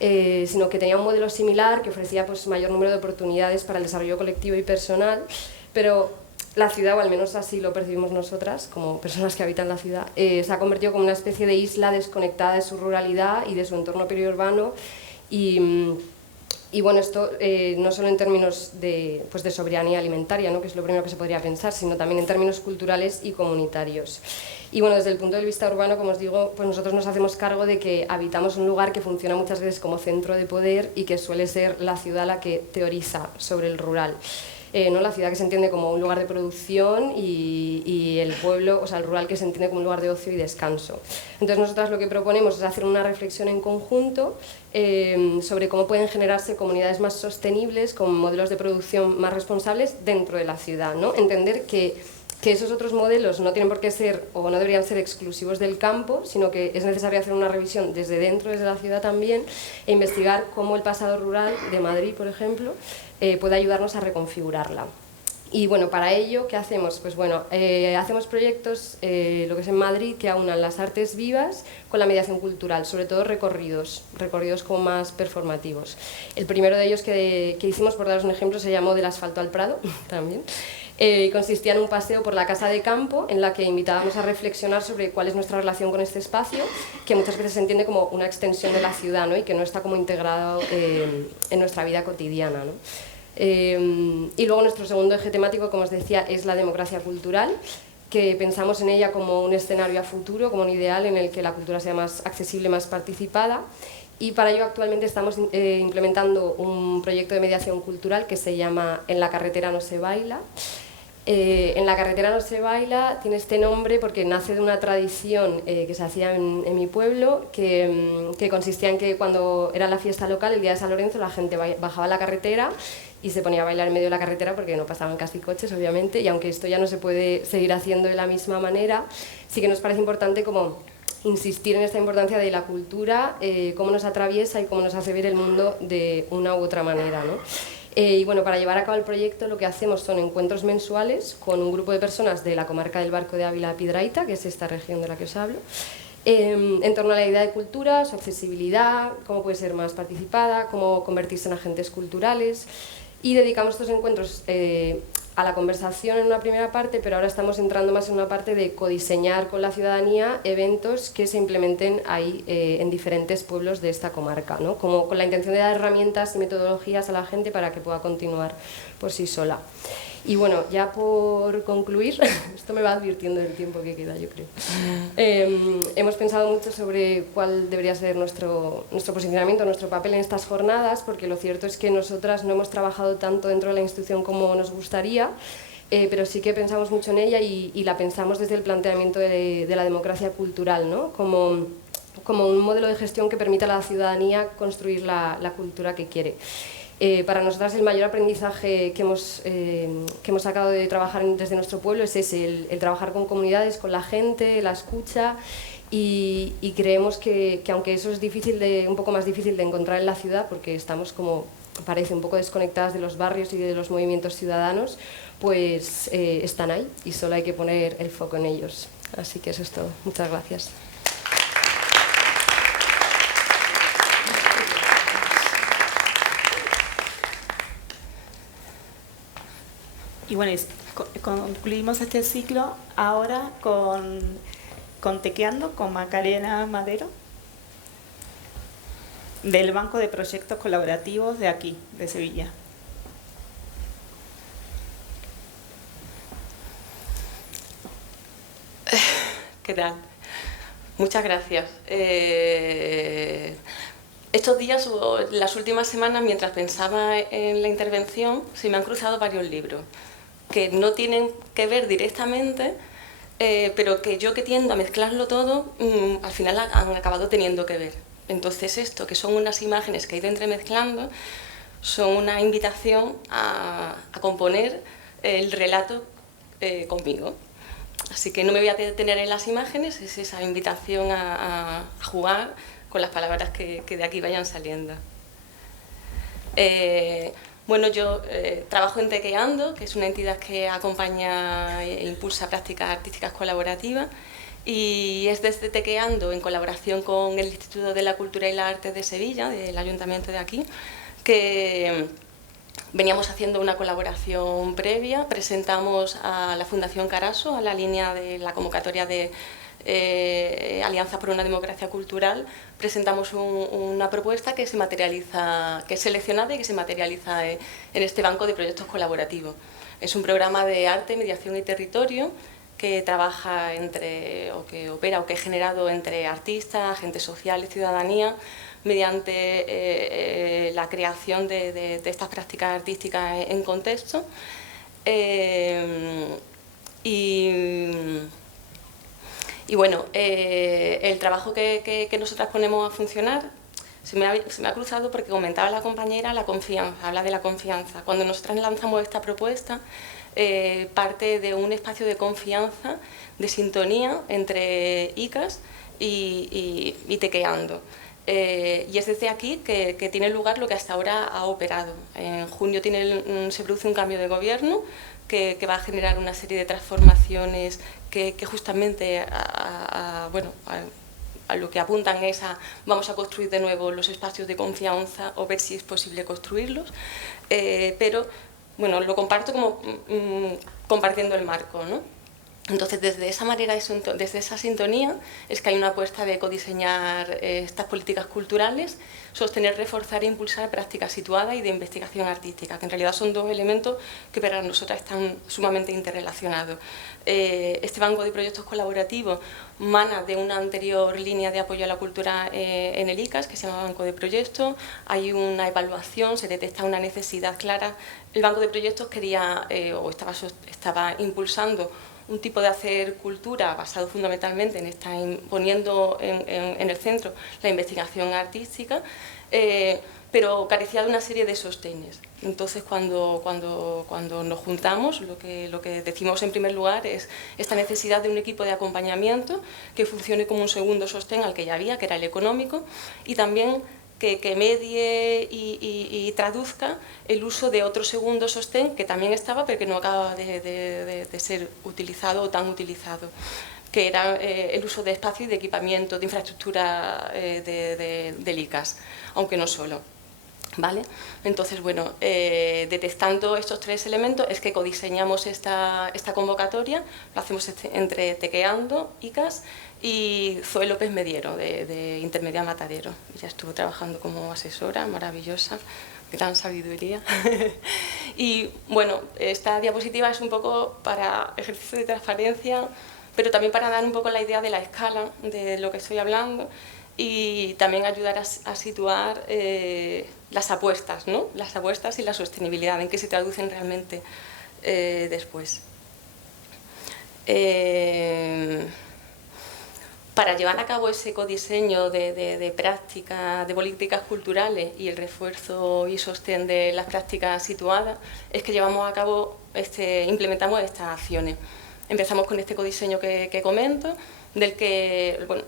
sino que tenía un modelo similar que ofrecía pues mayor número de oportunidades para el desarrollo colectivo y personal, pero la ciudad, o al menos así lo percibimos nosotras, como personas que habitan la ciudad, se ha convertido como una especie de isla desconectada de su ruralidad y de su entorno periurbano. Y bueno, esto no solo en términos de soberanía alimentaria, ¿no? Que es lo primero que se podría pensar, sino también en términos culturales y comunitarios. Y bueno, desde el punto de vista urbano, como os digo, pues nosotros nos hacemos cargo de que habitamos un lugar que funciona muchas veces como centro de poder y que suele ser la ciudad la que teoriza sobre el rural. ¿No? La ciudad que se entiende como un lugar de producción y el pueblo, o sea, el rural que se entiende como un lugar de ocio y descanso. Entonces nosotras lo que proponemos es hacer una reflexión en conjunto sobre cómo pueden generarse comunidades más sostenibles con modelos de producción más responsables dentro de la ciudad, ¿no? Entender que esos otros modelos no tienen por qué ser o no deberían ser exclusivos del campo, sino que es necesario hacer una revisión desde dentro, desde la ciudad también, e investigar cómo el pasado rural de Madrid, por ejemplo, puede ayudarnos a reconfigurarla. Y bueno, para ello, ¿qué hacemos? Pues bueno, hacemos proyectos, lo que es en Madrid, que aunan las artes vivas con la mediación cultural, sobre todo recorridos como más performativos. El primero de ellos que hicimos, por daros un ejemplo, se llamó Del asfalto al Prado, también. Consistía en un paseo por la casa de campo en la que invitábamos a reflexionar sobre cuál es nuestra relación con este espacio, que muchas veces se entiende como una extensión de la ciudad, ¿no? Y que no está como integrado en nuestra vida cotidiana, ¿no? Y luego nuestro segundo eje temático, como os decía, es la democracia cultural, que pensamos en ella como un escenario a futuro, como un ideal en el que la cultura sea más accesible, más participada. Y para ello actualmente estamos implementando un proyecto de mediación cultural que se llama En la carretera no se baila. En la carretera no se baila tiene este nombre porque nace de una tradición que se hacía en mi pueblo, que consistía en que cuando era la fiesta local, el día de San Lorenzo, la gente bajaba a la carretera y se ponía a bailar en medio de la carretera porque no pasaban casi coches, obviamente, y aunque esto ya no se puede seguir haciendo de la misma manera, sí que nos parece importante como insistir en esta importancia de la cultura, cómo nos atraviesa y cómo nos hace ver el mundo de una u otra manera, ¿no? Y bueno, para llevar a cabo el proyecto lo que hacemos son encuentros mensuales con un grupo de personas de la comarca del Barco de Ávila-Piedrahita, que es esta región de la que os hablo, en torno a la idea de cultura, su accesibilidad, cómo puede ser más participada, cómo convertirse en agentes culturales, y dedicamos estos encuentros a la conversación en una primera parte, pero ahora estamos entrando más en una parte de codiseñar con la ciudadanía eventos que se implementen ahí en diferentes pueblos de esta comarca, ¿no? Como con la intención de dar herramientas y metodologías a la gente para que pueda continuar por sí sola. Y bueno, ya por concluir, esto me va advirtiendo del tiempo que queda, yo creo. Hemos pensado mucho sobre cuál debería ser nuestro posicionamiento, nuestro papel en estas jornadas, porque lo cierto es que nosotras no hemos trabajado tanto dentro de la institución como nos gustaría, pero sí que pensamos mucho en ella y la pensamos desde el planteamiento de la democracia cultural, ¿no? Como un modelo de gestión que permita a la ciudadanía construir la cultura que quiere. Para nosotras el mayor aprendizaje que hemos sacado de trabajar desde nuestro pueblo es ese, el trabajar con comunidades, con la gente, la escucha, y creemos que aunque eso es un poco más difícil de encontrar en la ciudad, porque estamos como parece un poco desconectadas de los barrios y de los movimientos ciudadanos, pues están ahí y solo hay que poner el foco en ellos. Así que eso es todo. Muchas gracias. Y bueno, concluimos este ciclo ahora con Tequeando, con Macarena Madero, del Banco de Proyectos Colaborativos de aquí, de Sevilla. ¿Qué tal? Muchas gracias. Estos días o las últimas semanas, mientras pensaba en la intervención, se me han cruzado varios libros que no tienen que ver directamente, pero que yo, que tiendo a mezclarlo todo, al final han acabado teniendo que ver. Entonces esto, que son unas imágenes que he ido entremezclando, son una invitación a componer el relato conmigo. Así que no me voy a detener en las imágenes, es esa invitación a jugar con las palabras que de aquí vayan saliendo. Bueno, yo trabajo en Tequeando, que es una entidad que acompaña e impulsa prácticas artísticas colaborativas, y es desde Tequeando, en colaboración con el Instituto de la Cultura y las Artes de Sevilla, del ayuntamiento de aquí, que veníamos haciendo una colaboración previa. Presentamos a la Fundación Caraso, a la línea de la convocatoria de Alianza por una Democracia Cultural, presentamos una propuesta que se materializa, que es seleccionada y que se materializa en este banco de proyectos colaborativos. Es un programa de arte, mediación y territorio que trabaja o que opera o que es generado entre artistas, agentes sociales, ciudadanía, mediante la creación de estas prácticas artísticas en contexto. Y bueno, el trabajo que nosotras ponemos a funcionar se me ha cruzado porque comentaba la compañera la confianza, habla de la confianza. Cuando nosotras lanzamos esta propuesta, parte de un espacio de confianza, de sintonía entre ICAS y Tequeando. Y es desde aquí que tiene lugar lo que hasta ahora ha operado. En junio se produce un cambio de gobierno que va a generar una serie de transformaciones que justamente a lo que apuntan es a vamos a construir de nuevo los espacios de confianza o ver si es posible construirlos, pero bueno, lo comparto como compartiendo el marco, ¿no? Entonces, desde esa manera, desde esa sintonía, es que hay una apuesta de codiseñar estas políticas culturales, sostener, reforzar e impulsar prácticas situadas y de investigación artística, que en realidad son dos elementos que para nosotras están sumamente interrelacionados. Este banco de proyectos colaborativos mana de una anterior línea de apoyo a la cultura en el ICAS, que se llama Banco de Proyectos. Hay una evaluación, se detecta una necesidad clara. El Banco de Proyectos quería, estaba impulsando un tipo de hacer cultura basado fundamentalmente en poniendo en el centro la investigación artística, pero carecía de una serie de sostenes. Entonces, cuando nos juntamos, lo que decimos en primer lugar es esta necesidad de un equipo de acompañamiento que funcione como un segundo sostén al que ya había, que era el económico, y también que medie y traduzca el uso de otro segundo sostén que también estaba, pero que no acaba de ser utilizado o tan utilizado, que era el uso de espacio y de equipamiento, de infraestructura del ICAS, aunque no solo. ¿Vale? Entonces, bueno, detectando estos tres elementos es que codiseñamos esta convocatoria, lo hacemos entre Tequeando, ICAS y Zoe López Mediero, de Intermedia Matadero. Ella estuvo trabajando como asesora, maravillosa, gran sabiduría. Y bueno, esta diapositiva es un poco para ejercicio de transparencia, pero también para dar un poco la idea de la escala de lo que estoy hablando y también ayudar a situar las apuestas, ¿no? Las apuestas y la sostenibilidad, en qué se traducen realmente después. Para llevar a cabo ese codiseño de prácticas, de políticas culturales y el refuerzo y sostén de las prácticas situadas, es que llevamos a cabo, implementamos estas acciones. Empezamos con este codiseño que comento, del que, bueno,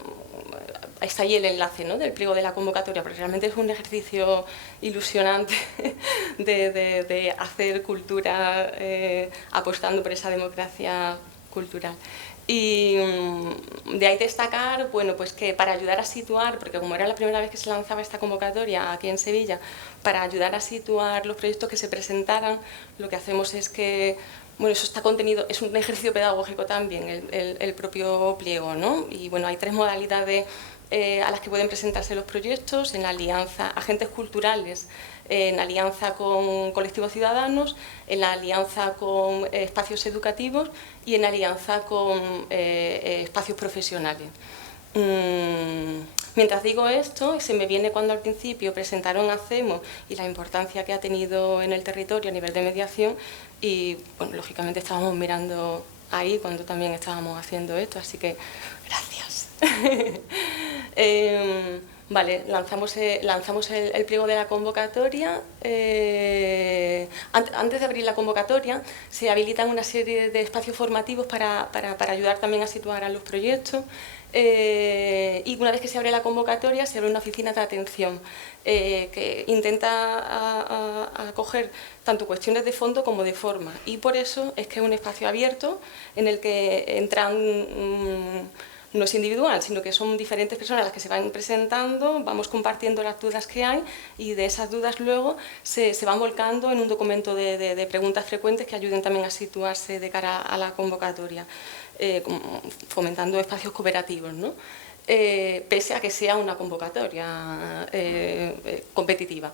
está ahí el enlace, ¿no?, del pliego de la convocatoria, porque realmente es un ejercicio ilusionante de hacer cultura apostando por esa democracia cultural. Y de ahí destacar, bueno, pues que para ayudar a situar, porque como era la primera vez que se lanzaba esta convocatoria aquí en Sevilla, para ayudar a situar los proyectos que se presentaran, lo que hacemos es que, bueno, eso está contenido, es un ejercicio pedagógico también, el propio pliego, ¿no? Y bueno, hay tres modalidades a las que pueden presentarse los proyectos: en la alianza, agentes culturales en alianza con colectivos ciudadanos, en alianza con espacios educativos y en alianza con espacios profesionales. Mientras digo esto, se me viene cuando al principio presentaron Hacemos y la importancia que ha tenido en el territorio a nivel de mediación, y bueno, lógicamente estábamos mirando ahí cuando también estábamos haciendo esto, así que gracias. Vale, lanzamos el pliego de la convocatoria. Antes de abrir la convocatoria se habilitan una serie de espacios formativos para ayudar también a situar a los proyectos. Y una vez que se abre la convocatoria se abre una oficina de atención que intenta acoger tanto cuestiones de fondo como de forma, y por eso es que es un espacio abierto en el que entran, no es individual, sino que son diferentes personas las que se van presentando, vamos compartiendo las dudas que hay y de esas dudas luego se van volcando en un documento de preguntas frecuentes que ayuden también a situarse de cara a la convocatoria. Fomentando espacios cooperativos, ¿no? Pese a que sea una convocatoria competitiva.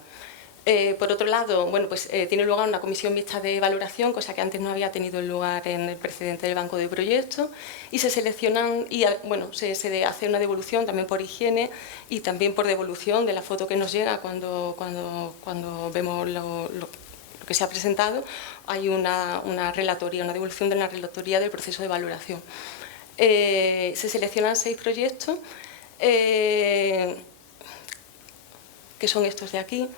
Por otro lado, bueno, pues, tiene lugar una comisión mixta de valoración, cosa que antes no había tenido lugar en el precedente del banco de proyectos, y se seleccionan, y bueno, se hace una devolución también por higiene y también por devolución de la foto que nos llega cuando vemos lo que se ha presentado. Hay una relatoría, una devolución de la relatoría del proceso de valoración. Se seleccionan 6 proyectos, que son estos de aquí,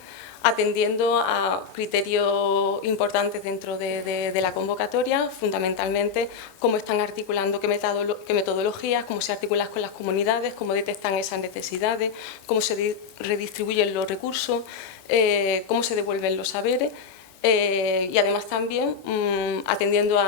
atendiendo a criterios importantes dentro de la convocatoria, fundamentalmente cómo están articulando, qué metodologías, cómo se articulan con las comunidades, cómo detectan esas necesidades, cómo se redistribuyen los recursos, cómo se devuelven los saberes. Y además también atendiendo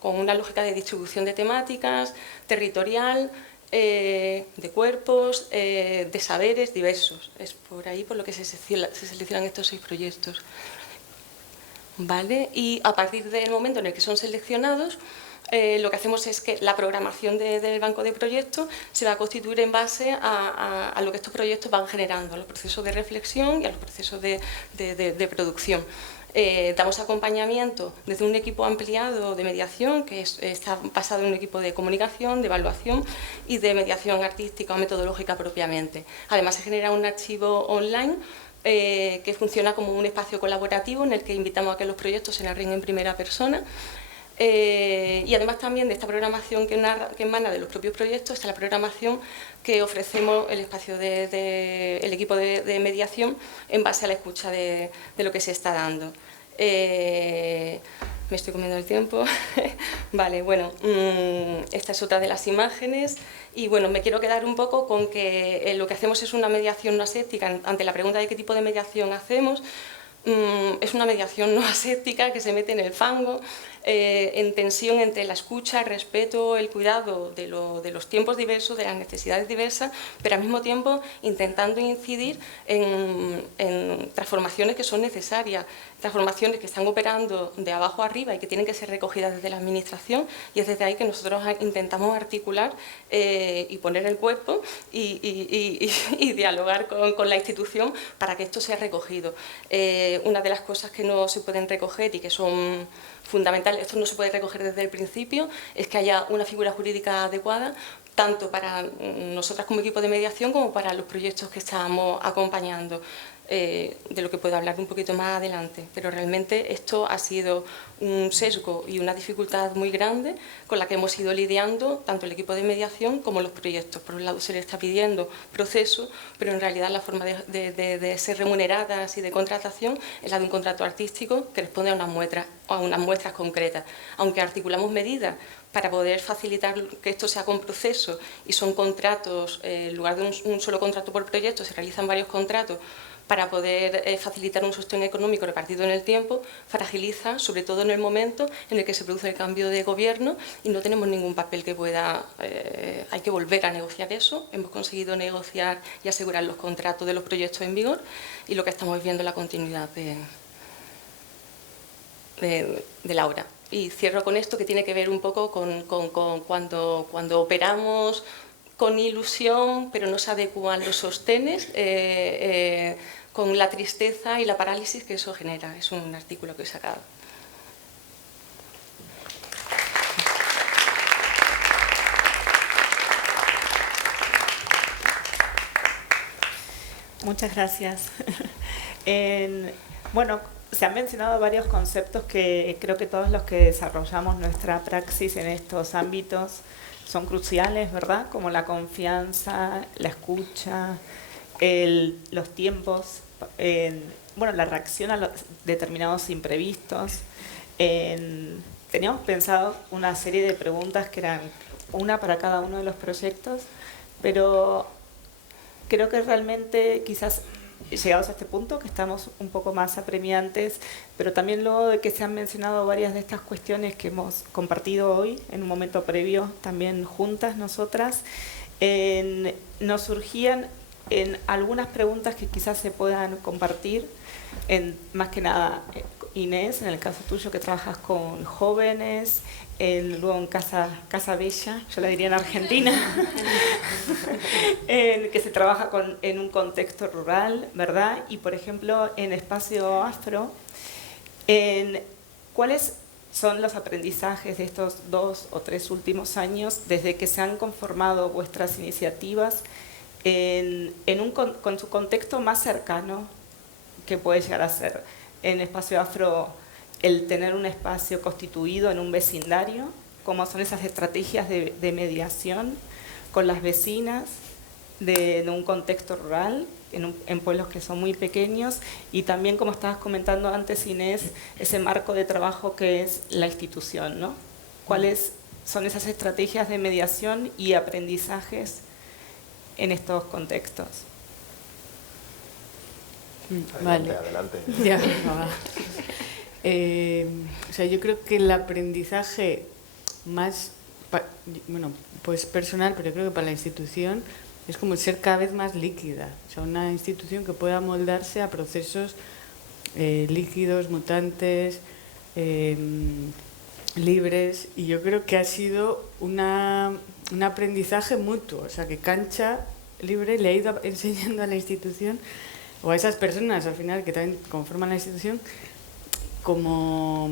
con una lógica de distribución de temáticas, territorial, de cuerpos, de saberes diversos. Es por ahí por lo que se seleccionan estos 6 proyectos. ¿Vale? Y a partir del momento en el que son seleccionados, lo que hacemos es que la programación del banco de proyectos se va a constituir en base a lo que estos proyectos van generando, a los procesos de reflexión y a los procesos de producción. Damos acompañamiento desde un equipo ampliado de mediación, que está basado en un equipo de comunicación, de evaluación y de mediación artística o metodológica propiamente. Además se genera un archivo online que funciona como un espacio colaborativo en el que invitamos a que los proyectos se narren en primera persona. Y además también de esta programación que emana de los propios proyectos está la programación que ofrecemos el espacio el equipo de mediación en base a la escucha de lo que se está dando. Me estoy comiendo el tiempo. Vale, bueno, esta es otra de las imágenes y bueno, me quiero quedar un poco con que lo que hacemos es una mediación no aséptica. Ante la pregunta de qué tipo de mediación hacemos, es una mediación no aséptica que se mete en el fango, en tensión entre la escucha, el respeto, el cuidado de los tiempos diversos, de las necesidades diversas, pero al mismo tiempo intentando incidir en transformaciones que son necesarias, transformaciones que están operando de abajo arriba y que tienen que ser recogidas desde la administración, y es desde ahí que nosotros intentamos articular y poner el cuerpo y dialogar con la institución para que esto sea recogido. Una de las cosas que no se pueden recoger y que son fundamentales, esto no se puede recoger desde el principio, es que haya una figura jurídica adecuada tanto para nosotras como equipo de mediación como para los proyectos que estamos acompañando, de lo que puedo hablar un poquito más adelante, pero realmente esto ha sido un sesgo y una dificultad muy grande con la que hemos ido lidiando tanto el equipo de mediación como los proyectos. Por un lado se le está pidiendo proceso, pero en realidad la forma de ser remuneradas y de contratación es la de un contrato artístico que responde a unas muestras concretas. Aunque articulamos medidas para poder facilitar que esto sea con proceso y son contratos, en lugar de un solo contrato por proyecto, se realizan varios contratos para poder facilitar un sostén económico repartido en el tiempo, fragiliza, sobre todo en el momento en el que se produce el cambio de gobierno y no tenemos ningún papel que pueda... hay que volver a negociar eso. Hemos conseguido negociar y asegurar los contratos de los proyectos en vigor y lo que estamos viendo es la continuidad de la obra. Y cierro con esto que tiene que ver un poco con cuando operamos con ilusión, pero no se adecuan los sostenes, con la tristeza y la parálisis que eso genera. Es un artículo que he sacado. Muchas gracias. Bueno, se han mencionado varios conceptos que creo que todos los que desarrollamos nuestra praxis en estos ámbitos son cruciales, ¿verdad? Como la confianza, la escucha, los tiempos, bueno, la reacción a los determinados imprevistos. Teníamos pensado una serie de preguntas que eran una para cada uno de los proyectos, pero creo que realmente quizás llegados a este punto, que estamos un poco más apremiantes, pero también luego de que se han mencionado varias de estas cuestiones que hemos compartido hoy, en un momento previo, también juntas nosotras, nos surgían algunas preguntas que quizás se puedan compartir, más que nada, Inés, en el caso tuyo que trabajas con jóvenes, luego en Casa Bella, yo la diría en Argentina, que se trabaja en un contexto rural, ¿verdad? Y por ejemplo, en Espacio Afro, ¿cuáles son los aprendizajes de estos 2 o 3 últimos años desde que se han conformado vuestras iniciativas con su contexto más cercano que puede llegar a ser? En Espacio Afro, el tener un espacio constituido en un vecindario, cómo son esas estrategias de mediación con las vecinas de un contexto rural, en pueblos que son muy pequeños, y también, como estabas comentando antes, Inés, ese marco de trabajo que es la institución, ¿no? ¿Cuáles son esas estrategias de mediación y aprendizajes en estos contextos? Adelante, Vale. adelante. Ya, va. O sea, yo creo que el aprendizaje más, bueno, pues personal, pero yo creo que para la institución es como ser cada vez más líquida. O sea, una institución que pueda moldarse a procesos líquidos, mutantes, libres. Y yo creo que ha sido un aprendizaje mutuo. O sea, que Cancha Libre le ha ido enseñando a la institución, o a esas personas al final que también conforman la institución, como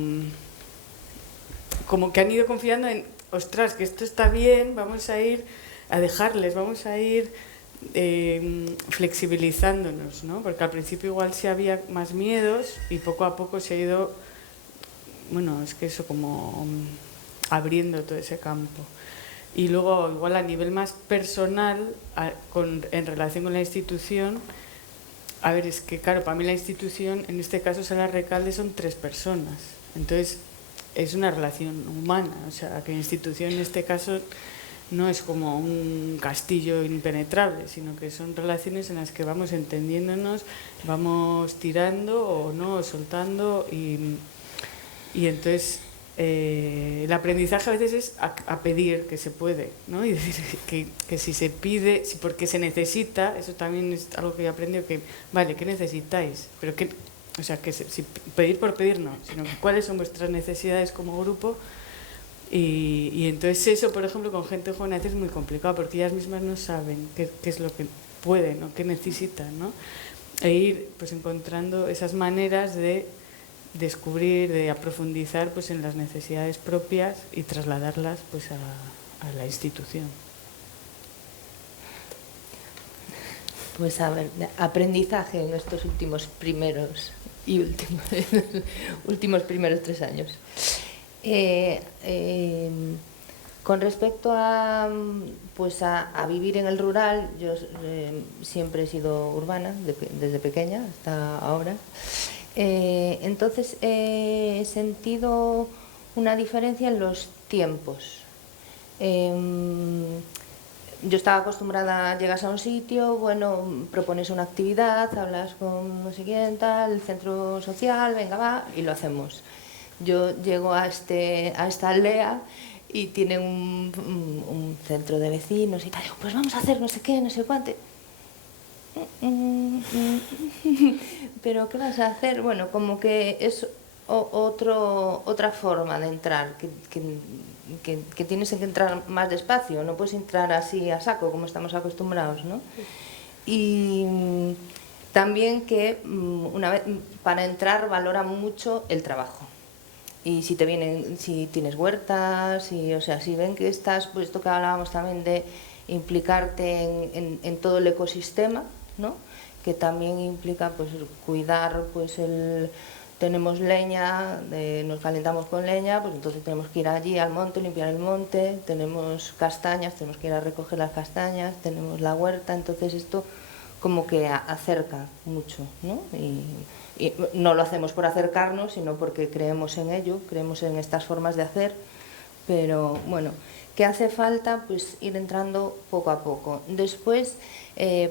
que han ido confiando en, ostras, que esto está bien, vamos a ir a dejarles, vamos a ir flexibilizándonos, ¿no? Porque al principio igual sí había más miedos y poco a poco se ha ido, bueno, es que eso como abriendo todo ese campo. Y luego igual a nivel más personal, en relación con la institución, a ver, es que claro, para mí la institución, en este caso Sala Recalde, son 3 personas. Entonces, es una relación humana. O sea, que la institución en este caso no es como un castillo impenetrable, sino que son relaciones en las que vamos entendiéndonos, vamos tirando o no, soltando. Y entonces, el aprendizaje a veces es a pedir que se puede, ¿no? Y decir que si se pide, si porque se necesita, eso también es algo que he aprendido, que vale, ¿qué necesitáis? Pero que, o sea, que si pedir por pedir no, sino que cuáles son vuestras necesidades como grupo. Y entonces eso, por ejemplo, con gente joven a veces es muy complicado, porque ellas mismas no saben qué es lo que pueden o qué necesitan, ¿no? E ir pues encontrando esas maneras de descubrir, de profundizar pues en las necesidades propias y trasladarlas pues a la institución. Pues a ver, aprendizaje en estos últimos primeros primeros 3 años. Con respecto a vivir en el rural, yo siempre he sido urbana, desde pequeña hasta ahora. Entonces he sentido una diferencia en los tiempos. Yo estaba acostumbrada, llegas a un sitio, bueno, propones una actividad, hablas con no sé quién, tal, el centro social, venga, va, y lo hacemos. Yo llego a esta aldea y tiene un centro de vecinos y tal, digo, pues vamos a hacer no sé qué, no sé cuánto. Pero ¿qué vas a hacer? Bueno, como que es otra forma de entrar, que que tienes que entrar más despacio, no puedes entrar así a saco como estamos acostumbrados, ¿no? Y también que para entrar valora mucho el trabajo. Y si tienes huertas, o sea, si ven que estás, pues esto que hablábamos también de implicarte en todo el ecosistema, ¿no? Que también implica pues cuidar, pues tenemos leña, nos calentamos con leña, pues entonces tenemos que ir allí al monte, limpiar el monte, tenemos castañas, tenemos que ir a recoger las castañas, tenemos la huerta, entonces esto como que acerca mucho, ¿no? Y no lo hacemos por acercarnos, sino porque creemos en ello, creemos en estas formas de hacer, pero bueno, ¿qué hace falta? Pues ir entrando poco a poco. Después,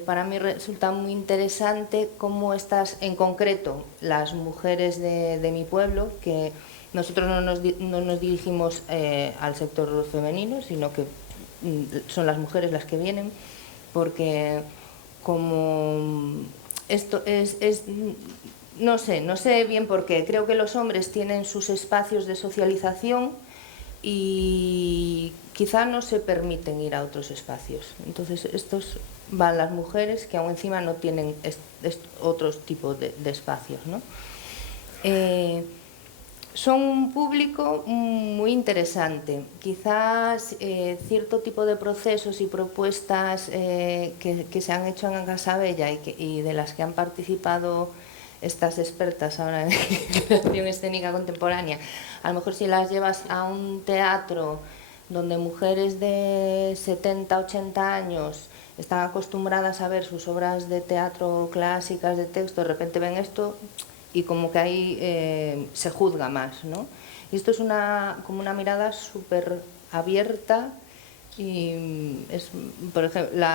para mí resulta muy interesante cómo en concreto, las mujeres de mi pueblo, que nosotros no nos dirigimos al sector femenino, sino que son las mujeres las que vienen, porque como esto no sé bien por qué, creo que los hombres tienen sus espacios de socialización y quizá no se permiten ir a otros espacios. Entonces estos van las mujeres que aún encima no tienen otros tipos de espacios, ¿no? Son un público muy interesante. Quizás cierto tipo de procesos y propuestas que se han hecho en Casa Bella y de las que han participado estas expertas ahora en creación escénica contemporánea, a lo mejor si las llevas a un teatro donde mujeres de 70, 80 años están acostumbradas a ver sus obras de teatro clásicas, de texto, de repente ven esto y como que ahí se juzga más, ¿no? Y esto es como una mirada súper abierta y por ejemplo,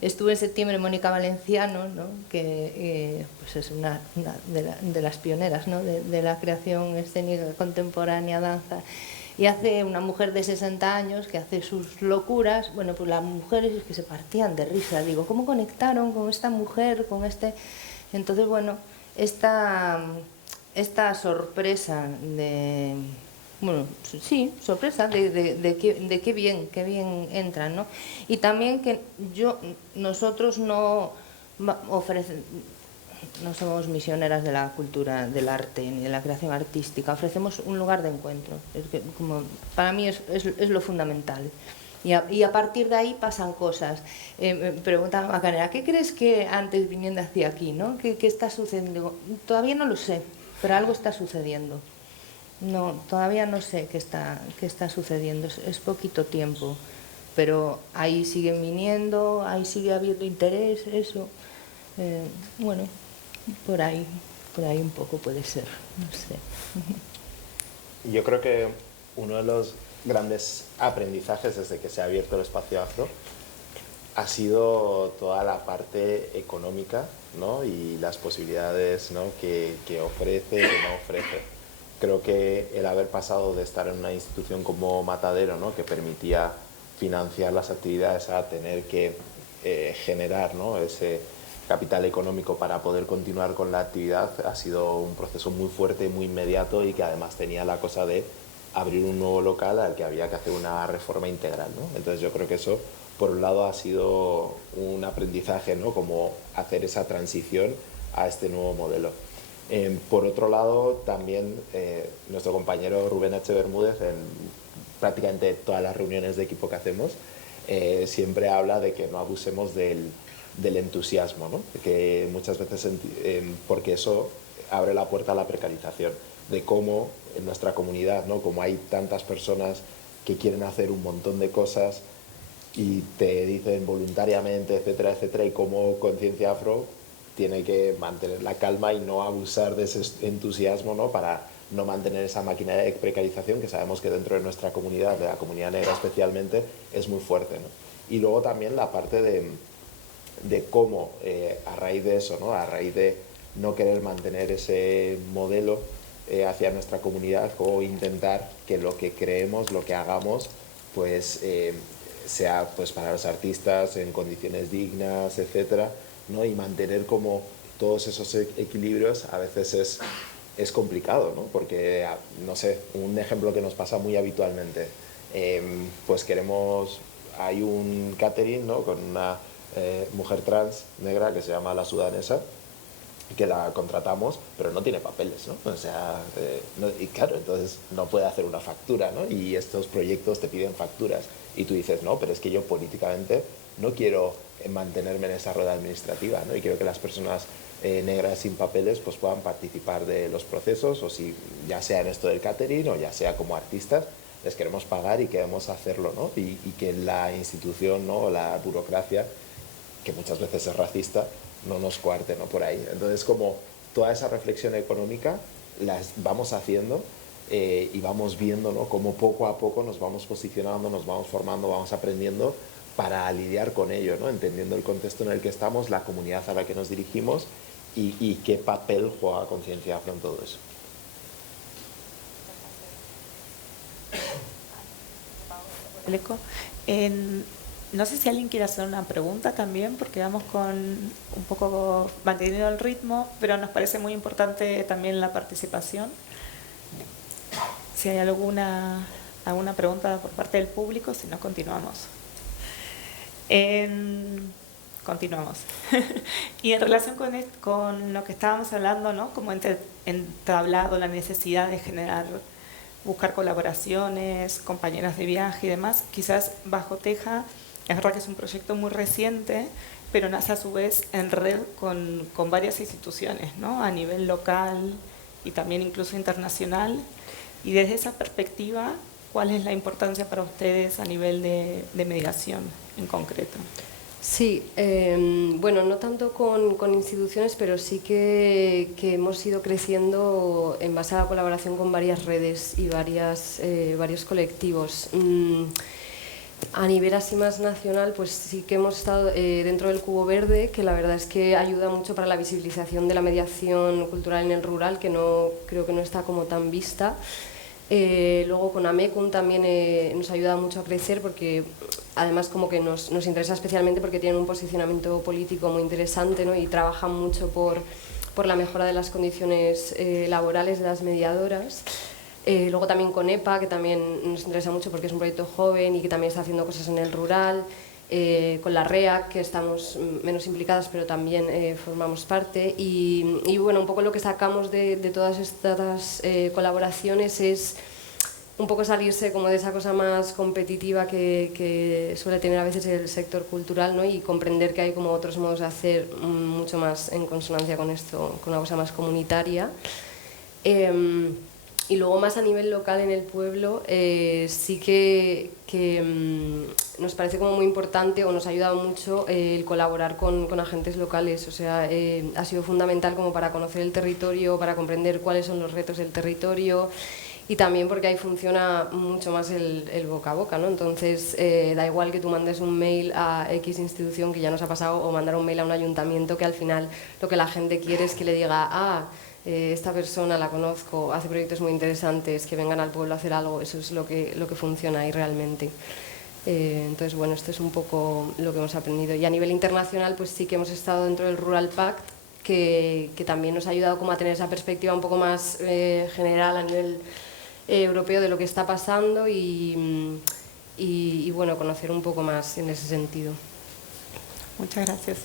estuve en septiembre en Mónica Valenciano, ¿no? Que pues es una de las pioneras, ¿no? de la creación escénica contemporánea, danza, y hace una mujer de 60 años que hace sus locuras. Bueno, pues las mujeres es que se partían de risa, digo, ¿cómo conectaron con esta mujer, con este...? Entonces, bueno, esta sorpresa de... Bueno, sí, sorpresa de qué bien entran, ¿no? Y también que nosotros no somos misioneras de la cultura, del arte, ni de la creación artística, ofrecemos un lugar de encuentro. Para mí es lo fundamental. Y a partir de ahí pasan cosas. Me preguntaba Macarena, ¿qué crees que antes viniendo hacia aquí, ¿no? ¿Qué está sucediendo? Digo, todavía no lo sé, pero algo está sucediendo. No, todavía no sé qué está sucediendo, es poquito tiempo, pero ahí siguen viniendo, ahí sigue habiendo interés, eso. Bueno, por ahí un poco puede ser, no sé. Yo creo que uno de los grandes aprendizajes desde que se ha abierto el espacio afro ha sido toda la parte económica, ¿no? Y las posibilidades, ¿no? que ofrece y que no ofrece. Creo que el haber pasado de estar en una institución como Matadero, ¿no? Que permitía financiar las actividades, a tener que generar, ¿no? ese capital económico para poder continuar con la actividad, ha sido un proceso muy fuerte, muy inmediato, y que además tenía la cosa de abrir un nuevo local al que había que hacer una reforma integral, ¿no? Entonces yo creo que eso, por un lado, ha sido un aprendizaje, ¿no? Como hacer esa transición a este nuevo modelo. Por otro lado, también nuestro compañero Rubén H. Bermúdez, en prácticamente todas las reuniones de equipo que hacemos, siempre habla de que no abusemos del entusiasmo, ¿no? Que muchas veces, porque eso abre la puerta a la precarización, de cómo en nuestra comunidad, ¿no? Como hay tantas personas que quieren hacer un montón de cosas y te dicen voluntariamente, etcétera, etcétera, y cómo Conciencia Afro tiene que mantener la calma y no abusar de ese entusiasmo, ¿no? Para no mantener esa maquinaria de precarización que sabemos que dentro de nuestra comunidad, de la comunidad negra especialmente, es muy fuerte, ¿no? Y luego también la parte de cómo, a raíz de eso, ¿no? A raíz de no querer mantener ese modelo hacia nuestra comunidad, o intentar que lo que creemos, lo que hagamos, pues sea pues para los artistas en condiciones dignas, etcétera, ¿no? Y mantener como todos esos equilibrios a veces es es complicado, ¿no? Porque, no sé, un ejemplo que nos pasa muy habitualmente, pues hay un catering, ¿no? Con una mujer trans negra que se llama La Sudanesa, que la contratamos, pero no tiene papeles, ¿no? O sea, y claro, entonces no puede hacer una factura, ¿no? Y estos proyectos te piden facturas y tú dices, no, pero es que yo políticamente no quiero mantenerme en esa rueda administrativa, ¿no? Y quiero que las personas negras sin papeles pues puedan participar de los procesos, o si ya sea en esto del catering o ya sea como artistas, les queremos pagar y queremos hacerlo, ¿no? Y que la institución, ¿no? O la burocracia, que muchas veces es racista, no nos coarte, ¿no? Por ahí. Entonces, como toda esa reflexión económica las vamos haciendo y vamos viendo, ¿no? Cómo poco a poco nos vamos posicionando, nos vamos formando, vamos aprendiendo para lidiar con ello, ¿no? Entendiendo el contexto en el que estamos, la comunidad a la que nos dirigimos y qué papel juega concienciación todo eso. El eco. No sé si alguien quiere hacer una pregunta también, porque vamos con un poco manteniendo el ritmo, pero nos parece muy importante también la participación. Si hay alguna pregunta por parte del público, si no, continuamos. Continuamos. Y en relación con lo que estábamos hablando, ¿no? Como entablado la necesidad de buscar colaboraciones, compañeras de viaje y demás, quizás Bajo Teja, es verdad que es un proyecto muy reciente, pero nace a su vez en red con varias instituciones, ¿no? A nivel local y también incluso internacional. Y desde esa perspectiva, ¿cuál es la importancia para ustedes a nivel de mediación en concreto? Sí, bueno, no tanto con instituciones, pero sí que hemos ido creciendo en base a la colaboración con varias redes y varios colectivos. A nivel así más nacional, pues sí que hemos estado dentro del Cubo Verde, que la verdad es que ayuda mucho para la visibilización de la mediación cultural en el rural, que creo que no está como tan vista. Luego con Amecum también nos ayuda mucho a crecer, porque además como que nos interesa especialmente porque tienen un posicionamiento político muy interesante, ¿no? Y trabajan mucho por la mejora de las condiciones laborales de las mediadoras. Luego también con EPA, que también nos interesa mucho porque es un proyecto joven y que también está haciendo cosas en el rural. Con la REA, que estamos menos implicadas, pero también formamos parte. Y bueno, un poco lo que sacamos de todas estas colaboraciones es un poco salirse como de esa cosa más competitiva que suele tener a veces el sector cultural, ¿no? Y comprender que hay como otros modos de hacer mucho más en consonancia con esto, con una cosa más comunitaria. Y luego más a nivel local en el pueblo, sí que nos parece como muy importante, o nos ha ayudado mucho el colaborar con agentes locales. O sea, ha sido fundamental como para conocer el territorio, para comprender cuáles son los retos del territorio, y también porque ahí funciona mucho más el boca a boca, ¿no? Entonces, da igual que tú mandes un mail a X institución, que ya nos ha pasado, o mandar un mail a un ayuntamiento, que al final lo que la gente quiere es que le diga, esta persona la conozco, hace proyectos muy interesantes, que vengan al pueblo a hacer algo. Eso es lo que funciona ahí realmente. Entonces, bueno, esto es un poco lo que hemos aprendido. Y a nivel internacional, pues sí que hemos estado dentro del Rural Pact, que también nos ha ayudado como a tener esa perspectiva un poco más general a nivel europeo de lo que está pasando y bueno, conocer un poco más en ese sentido. Muchas gracias.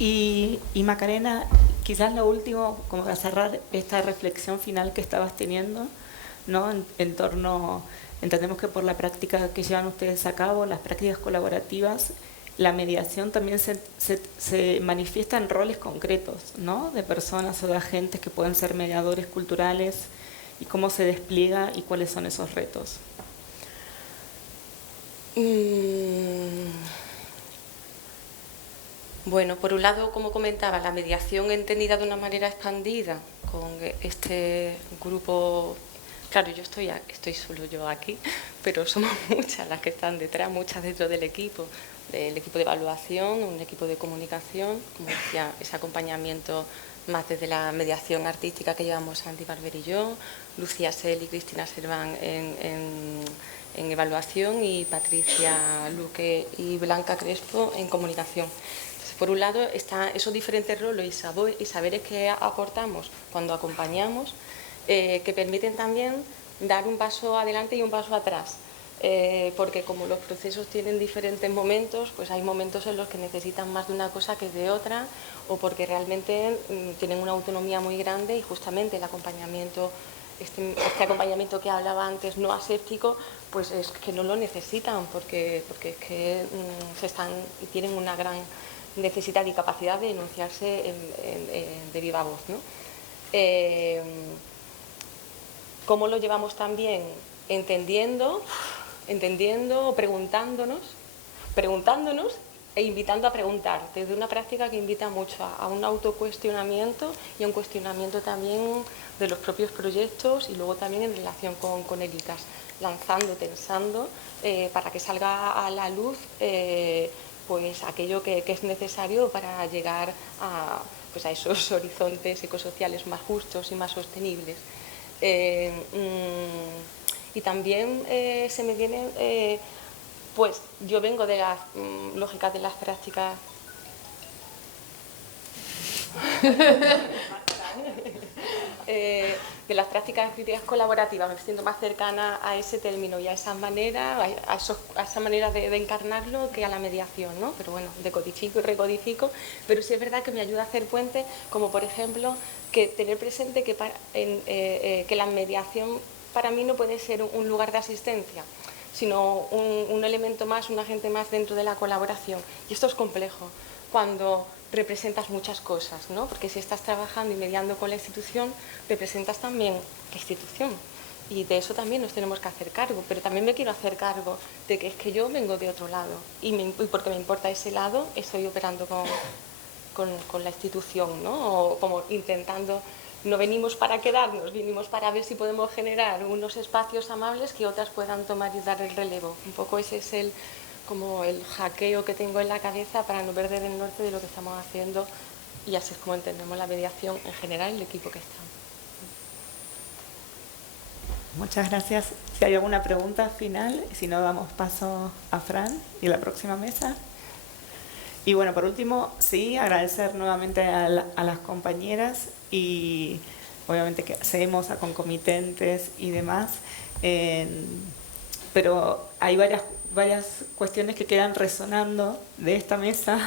Y Macarena, quizás lo último, como para cerrar esta reflexión final que estabas teniendo, ¿no? En torno, entendemos que por la práctica que llevan ustedes a cabo, las prácticas colaborativas, la mediación también se manifiesta en roles concretos, ¿no? De personas o de agentes que pueden ser mediadores culturales, y cómo se despliega y cuáles son esos retos. Bueno, por un lado, como comentaba, la mediación entendida de una manera expandida con este grupo. Claro, yo estoy solo yo aquí, pero somos muchas las que están detrás, muchas dentro del equipo de evaluación, un equipo de comunicación, como decía, ese acompañamiento más desde la mediación artística que llevamos Santi Barber y yo, Lucía Sel y Cristina Serván en evaluación, y Patricia Luque y Blanca Crespo en comunicación. Entonces, Por un lado, están esos diferentes roles y saberes que aportamos cuando acompañamos, que permiten también dar un paso adelante y un paso atrás. Porque como los procesos tienen diferentes momentos, pues hay momentos en los que necesitan más de una cosa que de otra, o porque realmente tienen una autonomía muy grande y justamente el acompañamiento, este acompañamiento que hablaba antes no aséptico, pues es que no lo necesitan, porque es que tienen una gran necesidad y capacidad de enunciarse de viva voz, ¿no? ¿Cómo lo llevamos también? Entendiendo, preguntándonos e invitando a preguntar, desde una práctica que invita mucho a un autocuestionamiento y a un cuestionamiento también de los propios proyectos y luego también en relación con el ICAS, lanzando, tensando, para que salga a la luz pues aquello que es necesario para llegar pues a esos horizontes ecosociales más justos y más sostenibles. Y también se me vienen, pues yo vengo de las lógicas de las prácticas de las prácticas críticas colaborativas, me siento más cercana a ese término y a esa manera, a esa manera de encarnarlo que a la mediación, ¿no? Pero bueno, decodifico y recodifico, pero sí es verdad que me ayuda a hacer puente, como por ejemplo, que tener presente que la mediación para mí no puede ser un lugar de asistencia, sino un elemento más, un agente más dentro de la colaboración. Y esto es complejo cuando representas muchas cosas, ¿no? Porque si estás trabajando y mediando con la institución, representas también la institución. Y de eso también nos tenemos que hacer cargo, pero también me quiero hacer cargo de que es que yo vengo de otro lado y porque me importa ese lado, estoy operando con la institución, ¿no? O como intentando, no venimos para quedarnos, venimos para ver si podemos generar unos espacios amables que otras puedan tomar y dar el relevo. Un poco ese es como el hackeo que tengo en la cabeza para no perder el norte de lo que estamos haciendo, y así es como entendemos la mediación en general, el equipo que está. Muchas gracias. Si hay alguna pregunta final, si no, damos paso a Fran y la próxima mesa. Y bueno, por último, sí, agradecer nuevamente a las compañeras y obviamente que hacemos a concomitentes y demás, pero hay varias cuestiones que quedan resonando de esta mesa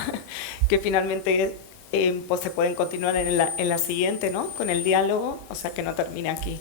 que finalmente pues se pueden continuar en la siguiente, ¿no? Con el diálogo, o sea que no termina aquí.